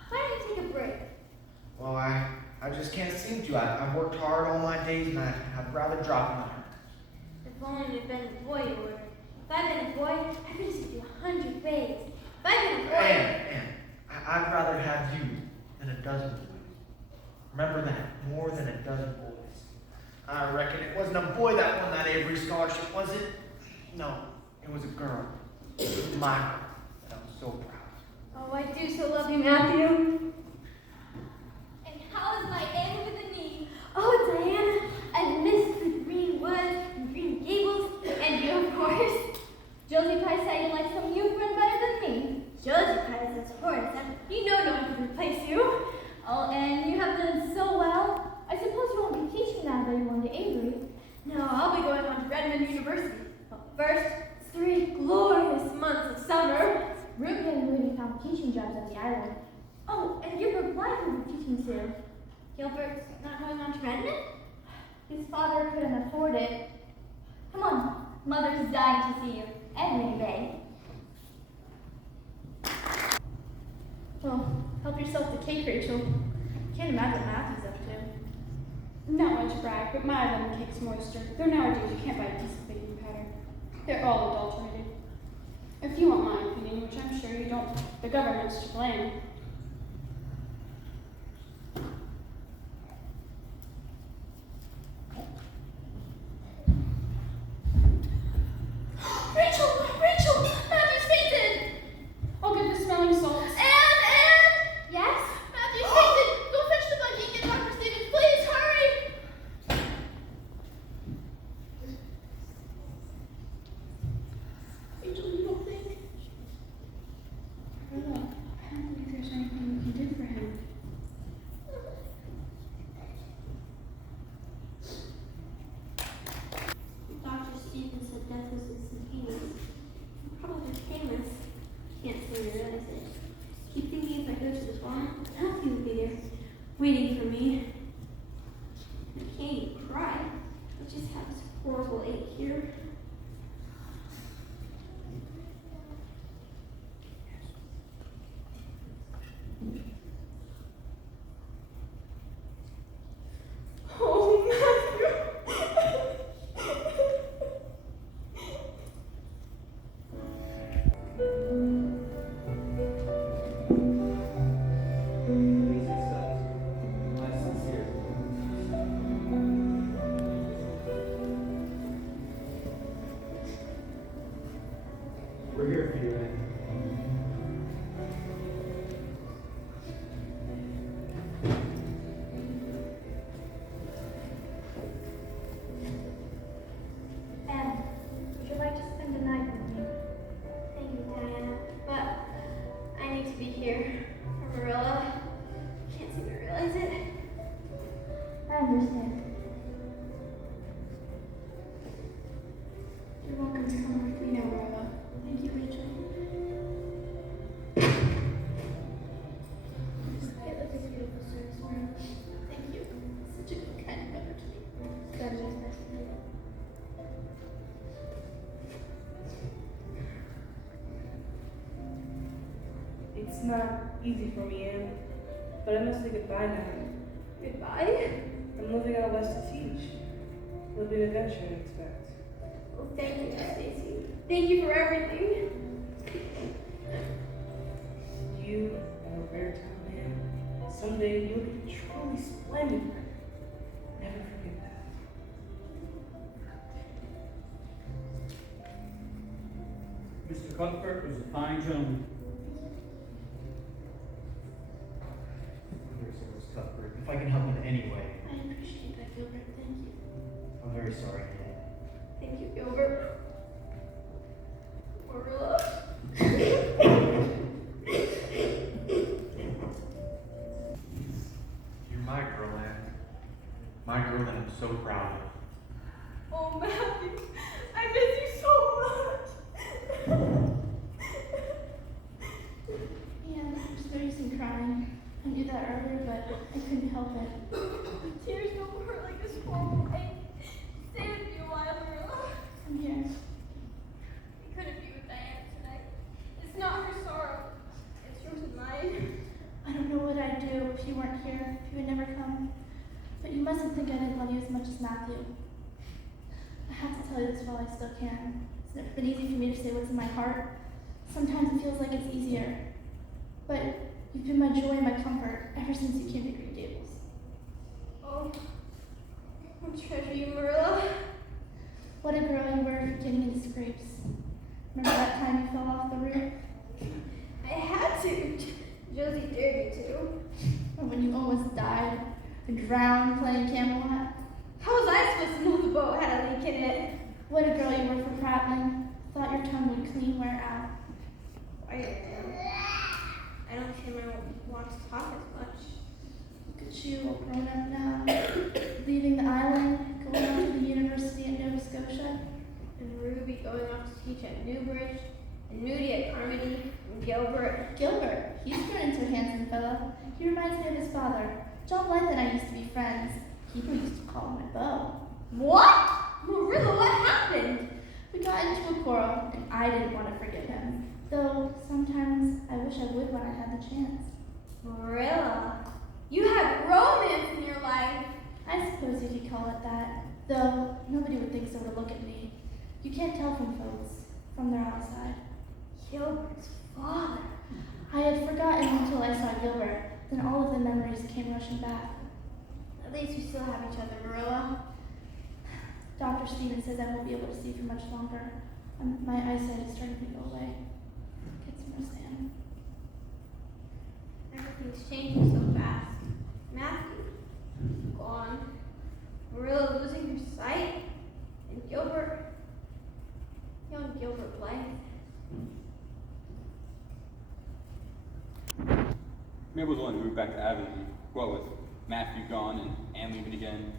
Why don't you take a break? Well, I just can't seem to. I've worked hard all my days, and I'd rather drop my heart. If only you'd been a boy, you would. If I'd been a boy, I could have saved you 100 ways. If I'd been a boy... Anne, I'd rather have you than a dozen boys. Remember that, more than a dozen boys. I reckon it wasn't a boy that won that Avery scholarship, was it? No, it was a girl. My girl. And I'm so proud. Oh, I do so love you, Matthew. And how is my Anne with a knee? Oh, Diana, I miss the green woods and green gables, and you, of course. Josie Pye said you like some new friend better than me. Josie Pye is as horrid as you know no one can replace you. Oh, and you have done so well. I suppose you won't be teaching now that you won the Avery. No, I'll be going on to Redmond University. But first, 3 glorious months of summer. Ruby and Rudy found teaching jobs at the island. Oh, and Gilbert Blythe will be teaching soon. Gilbert's not going on to Redmond? His father couldn't afford it. Come on, Mother's dying to see you. Every day. Well, help yourself to cake, Rachel. Can't imagine what Matthew's up to. Not much brag, but my lemon cake's moisture. Though nowadays you can't buy a decent baking powder. They're all adulterated. If you want my opinion, which I'm sure you don't, the government's to blame. Rachel! Matthew's fainted! I'll get the smelling salts. Anne! Yes? Matthew's fainted! Go fetch the buggy and get Dr. Stevens, please, hurry! Rachel, you don't think? Rilla, I don't think there's anything we can do for him. Dr. Stevens said death was instantaneous. Probably painless. Can't seem to realize it. Keep thinking if I go to the farm, Matthew will be there, waiting for me. I can't even cry. I just have this horrible ache here. Oh, Matthew! Please accept my sincere We're here for you, Anne. Anne, would you like to spend the night with me? Thank you, Diana. But I need to be here for Marilla. Can't seem to realize it. I understand. You're welcome to come with me now, Rilla. Thank you, Rachel. It looks beautiful, service, Marilla. Thank you. Such a good kind of mother to me. God knows best. It's not easy for me, Anne, but I must say goodbye now. Goodbye. I'm moving out west to teach. It'll be an adventure, I expect. Well, thank you, Stacy. Thank you for everything. You are a rare time man. Someday you'll be truly splendid. Never forget that. Mr. Cuthbert was a fine gentleman. Dear Sirs Cuthbert, if I can help in any way, I appreciate that, Gilbert. Thank you. I'm very sorry. Thank you, Gilbert. Marilla. You're my girl, Anne. My girl that I'm so proud of. Oh, Matthew, I miss you so much. Yeah, I'm just noticing crying. I knew that earlier, but I couldn't help it. Tears don't hurt like this horrible pain. Stay with me a while, Marilla. I'm here. We couldn't be with Diana tonight. It's not her sorrow. It's yours and mine. I don't know what I'd do if you weren't here, if you would never come. But you mustn't think I didn't love you as much as Matthew. I have to tell you this while I still can. It's never been easy for me to say what's in my heart. Sometimes it feels like it's easier. But you've been my joy and my comfort ever since you came to Green Gables. Oh, I treasure you, Marilla. What a girl you were for getting into scrapes. Remember that time you fell off the roof? I had to. Josie dared me to. Or when you almost died and drowned playing Camelot? How was I supposed to know the boat had a leak in it? What a girl you were for prattling. Thought your tongue would clean wear out. I don't think I want to talk as much. Look at you, all grown up now. Leaving the island, going on to the university in Nova Scotia. And Ruby going off to teach at Newbridge, and Moody at Carmody, and Gilbert. Gilbert, he's grown into a handsome fellow. He reminds me of his father. John Blythe and I used to be friends. People used to call him my beau. What? Marilla, what happened? We got into a quarrel, and I didn't want to forgive him. Though sometimes I wish I would when I had the chance. Marilla, you had romance in your life. I suppose you could call it that. Though nobody would think so to look at me. You can't tell from folks, from their outside. Gilbert's father. I had forgotten until I saw Gilbert. Then all of the memories came rushing back. At least we still have each other, Marilla. Dr. Stevens says I won't be able to see for much longer. My eyesight is starting to go away. Get some rest, Anne. Everything's changing so fast. Matthew, gone. Marilla losing her sight. And Gilbert, young Gilbert Blythe. Mabel's willing to move back to Avonlea. What with Matthew gone and Anne leaving again.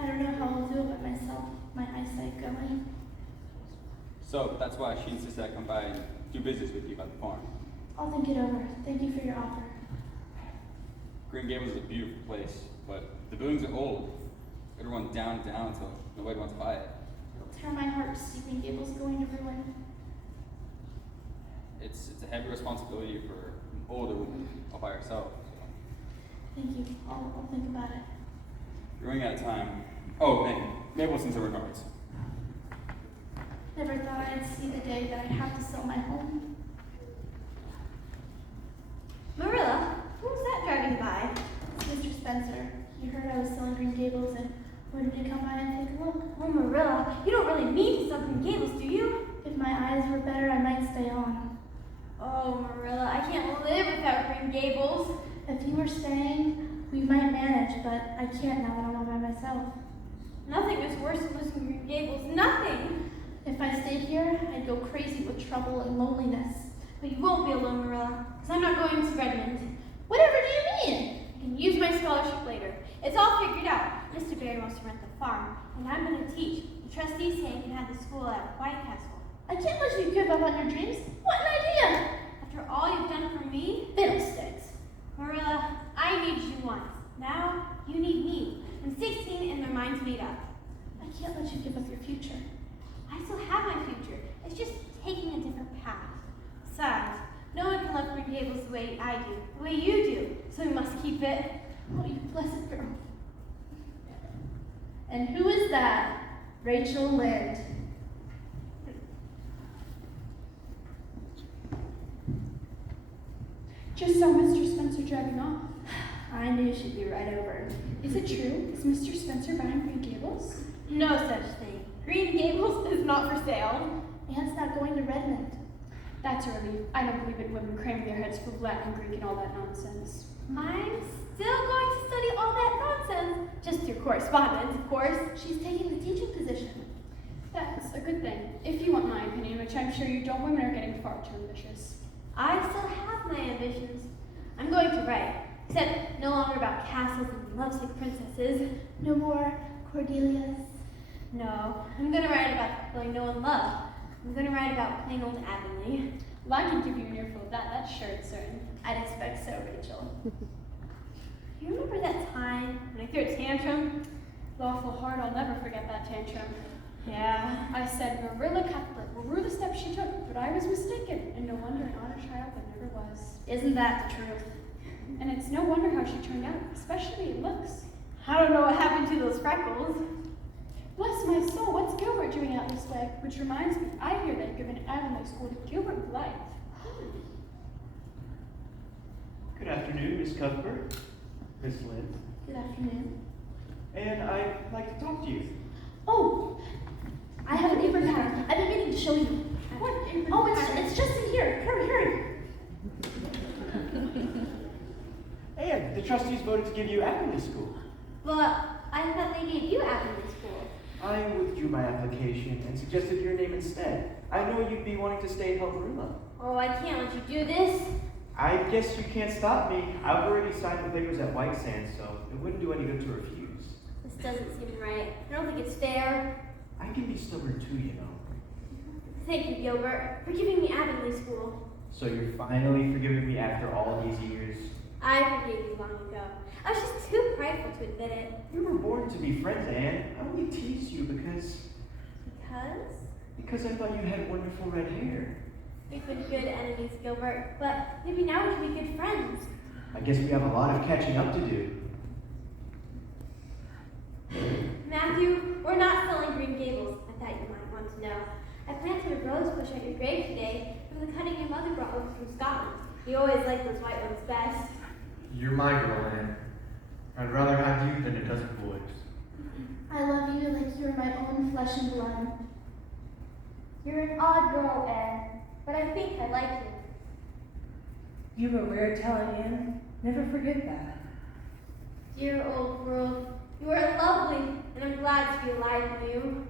I don't know how I'll do it by myself, my eyesight going. So that's why she insisted I come by and do business with you about the farm. I'll think it over. Thank you for your offer. Green Gables is a beautiful place, but the buildings are old. Everyone's down and down until nobody wants to buy it. It'll tear my heart to see Green Gables going to ruin. It's a heavy responsibility for an older woman all by herself. Thank you. I'll think about it. You're running out of time. Oh, and Mabel sends her regards. Never thought I'd see the day that I'd have to sell my home. Marilla, who was that driving by? It's Mr. Spencer. He heard I was selling Green Gables and wanted me to come by and take a look. Oh, Marilla, you don't really mean to sell Green Gables, do you? If my eyes were better, I might stay on. Oh, Marilla, I can't live without Green Gables. If you were staying, we might manage, but I can't now that I'm all by myself. Nothing is worse than losing Green Gables. Nothing. If I stayed here, I'd go crazy with trouble and loneliness. But you won't be alone, Marilla, because I'm not going to Redmond. Whatever do you mean? I can use my scholarship later. It's all figured out. Mr. Barry wants to rent the farm, and I'm going to teach. The trustees say I can have the school at White Castle. I can't let you give up on your dreams. What an idea! After all you've done for me, Fiddlesticks. Marilla, I needed you once. Now you need me. I'm 16 and their minds made up. I can't let you give up your future. I still have my future. It's just taking a different path. Besides, no one can love Green Gables the way I do, the way you do. So we must keep it. Oh, you blessed girl. And who is that? Rachel Lind. Just saw Mr. Spencer driving off. I knew she'd be right over. Is it true? Is Mr. Spencer buying Green Gables? No such thing. Green Gables is not for sale. Anne's not going to Redmond. That's a relief. I don't believe in women cramming their heads full of Latin, Greek, and all that nonsense. I'm still going to study all that nonsense. Just through correspondence, of course. She's taking the teaching position. That's a good thing. If you want my opinion, which I'm sure you don't, women are getting far too ambitious. I still have my ambitions. I'm going to write, except no longer about castles and lovesick princesses. No more Cordelias. No, I'm going to write about people I know and love. I'm going to write about plain old Avonlea. Well, I can give you an earful of that. That's sure and certain. I'd expect so, Rachel. You remember that time when I threw a tantrum? Lawful hard, I'll never forget that tantrum. Yeah. I said Marilla Cuthbert will rue the steps she took, but I was mistaken, and no wonder an honor child that never was. Isn't that the truth? And it's no wonder how she turned out, especially in looks. I don't know what happened to those freckles. Bless my soul, what's Gilbert doing out this way? Which reminds me, I hear they've given Avonlea School to Gilbert Blythe. Good afternoon, Miss Cuthbert, Miss Lind. Good afternoon. And I'd like to talk to you. Oh, I have an apron pattern. I've been meaning to show you. What apron Oh, pattern? it's just in here. Hurry, hurry. And the trustees voted to give you Avonlea School. Well, I thought they gave you Avonlea School. I withdrew my application and suggested your name instead. I know you'd be wanting to stay and help Marilla. Oh, I can't let you do this. I guess you can't stop me. I've already signed the papers at White Sands, so it wouldn't do any good to refuse. This doesn't seem right. I don't think it's fair. I can be stubborn too, you know. Thank you, Gilbert, for giving me Avonlea School. So you're finally forgiving me after all these years? I forgave you long ago. I was just too prideful to admit it. We were born to be friends, Anne. I only teased you because I thought you had wonderful red hair. We've been good enemies, Gilbert, but maybe now we can be good friends. I guess we have a lot of catching up to do. Matthew, we're not selling Green Gables. I thought you might want to know. I planted a rose bush at your grave today from the cutting your mother brought over from Scotland. You always like those white ones best. You're my girl, Anne. I'd rather have you than a dozen boys. I love you like you're my own flesh and blood. You're an odd girl, Anne, but I think I like you. You have a rare talent, Anne. Never forget that. Dear old world, you are lovely, and I'm glad to be alive with you.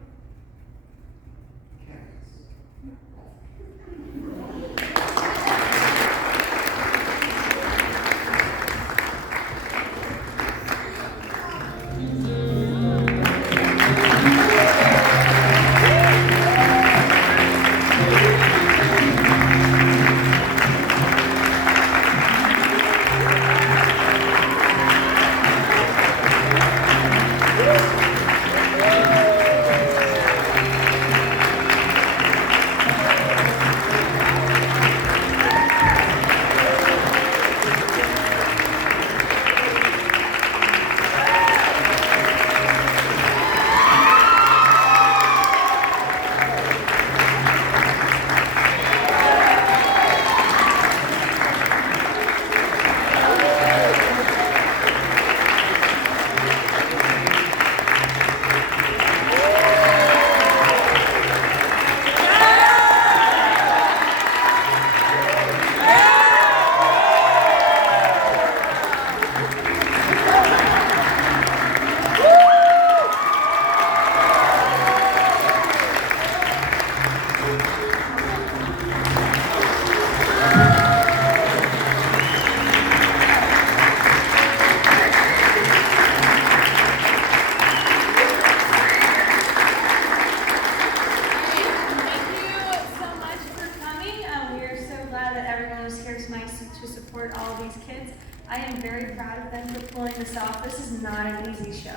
to support all these kids. I am very proud of them for pulling this off. This is not an easy show.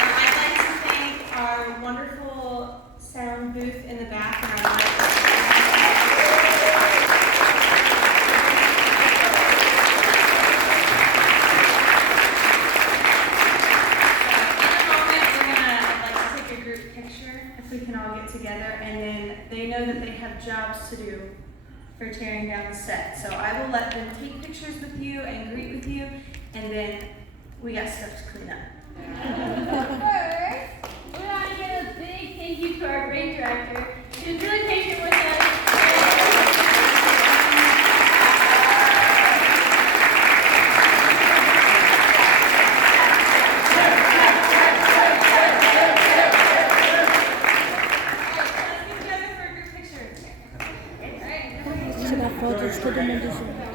I'd like to thank our wonderful sound booth in the back and our if we can all get together, and then they know that they have jobs to do for tearing down the set. So I will let them take pictures with you and greet with you, and then we got stuff to clean up. First, we want to give a big thank you to our great director. She was really patient with us. Should I photos to the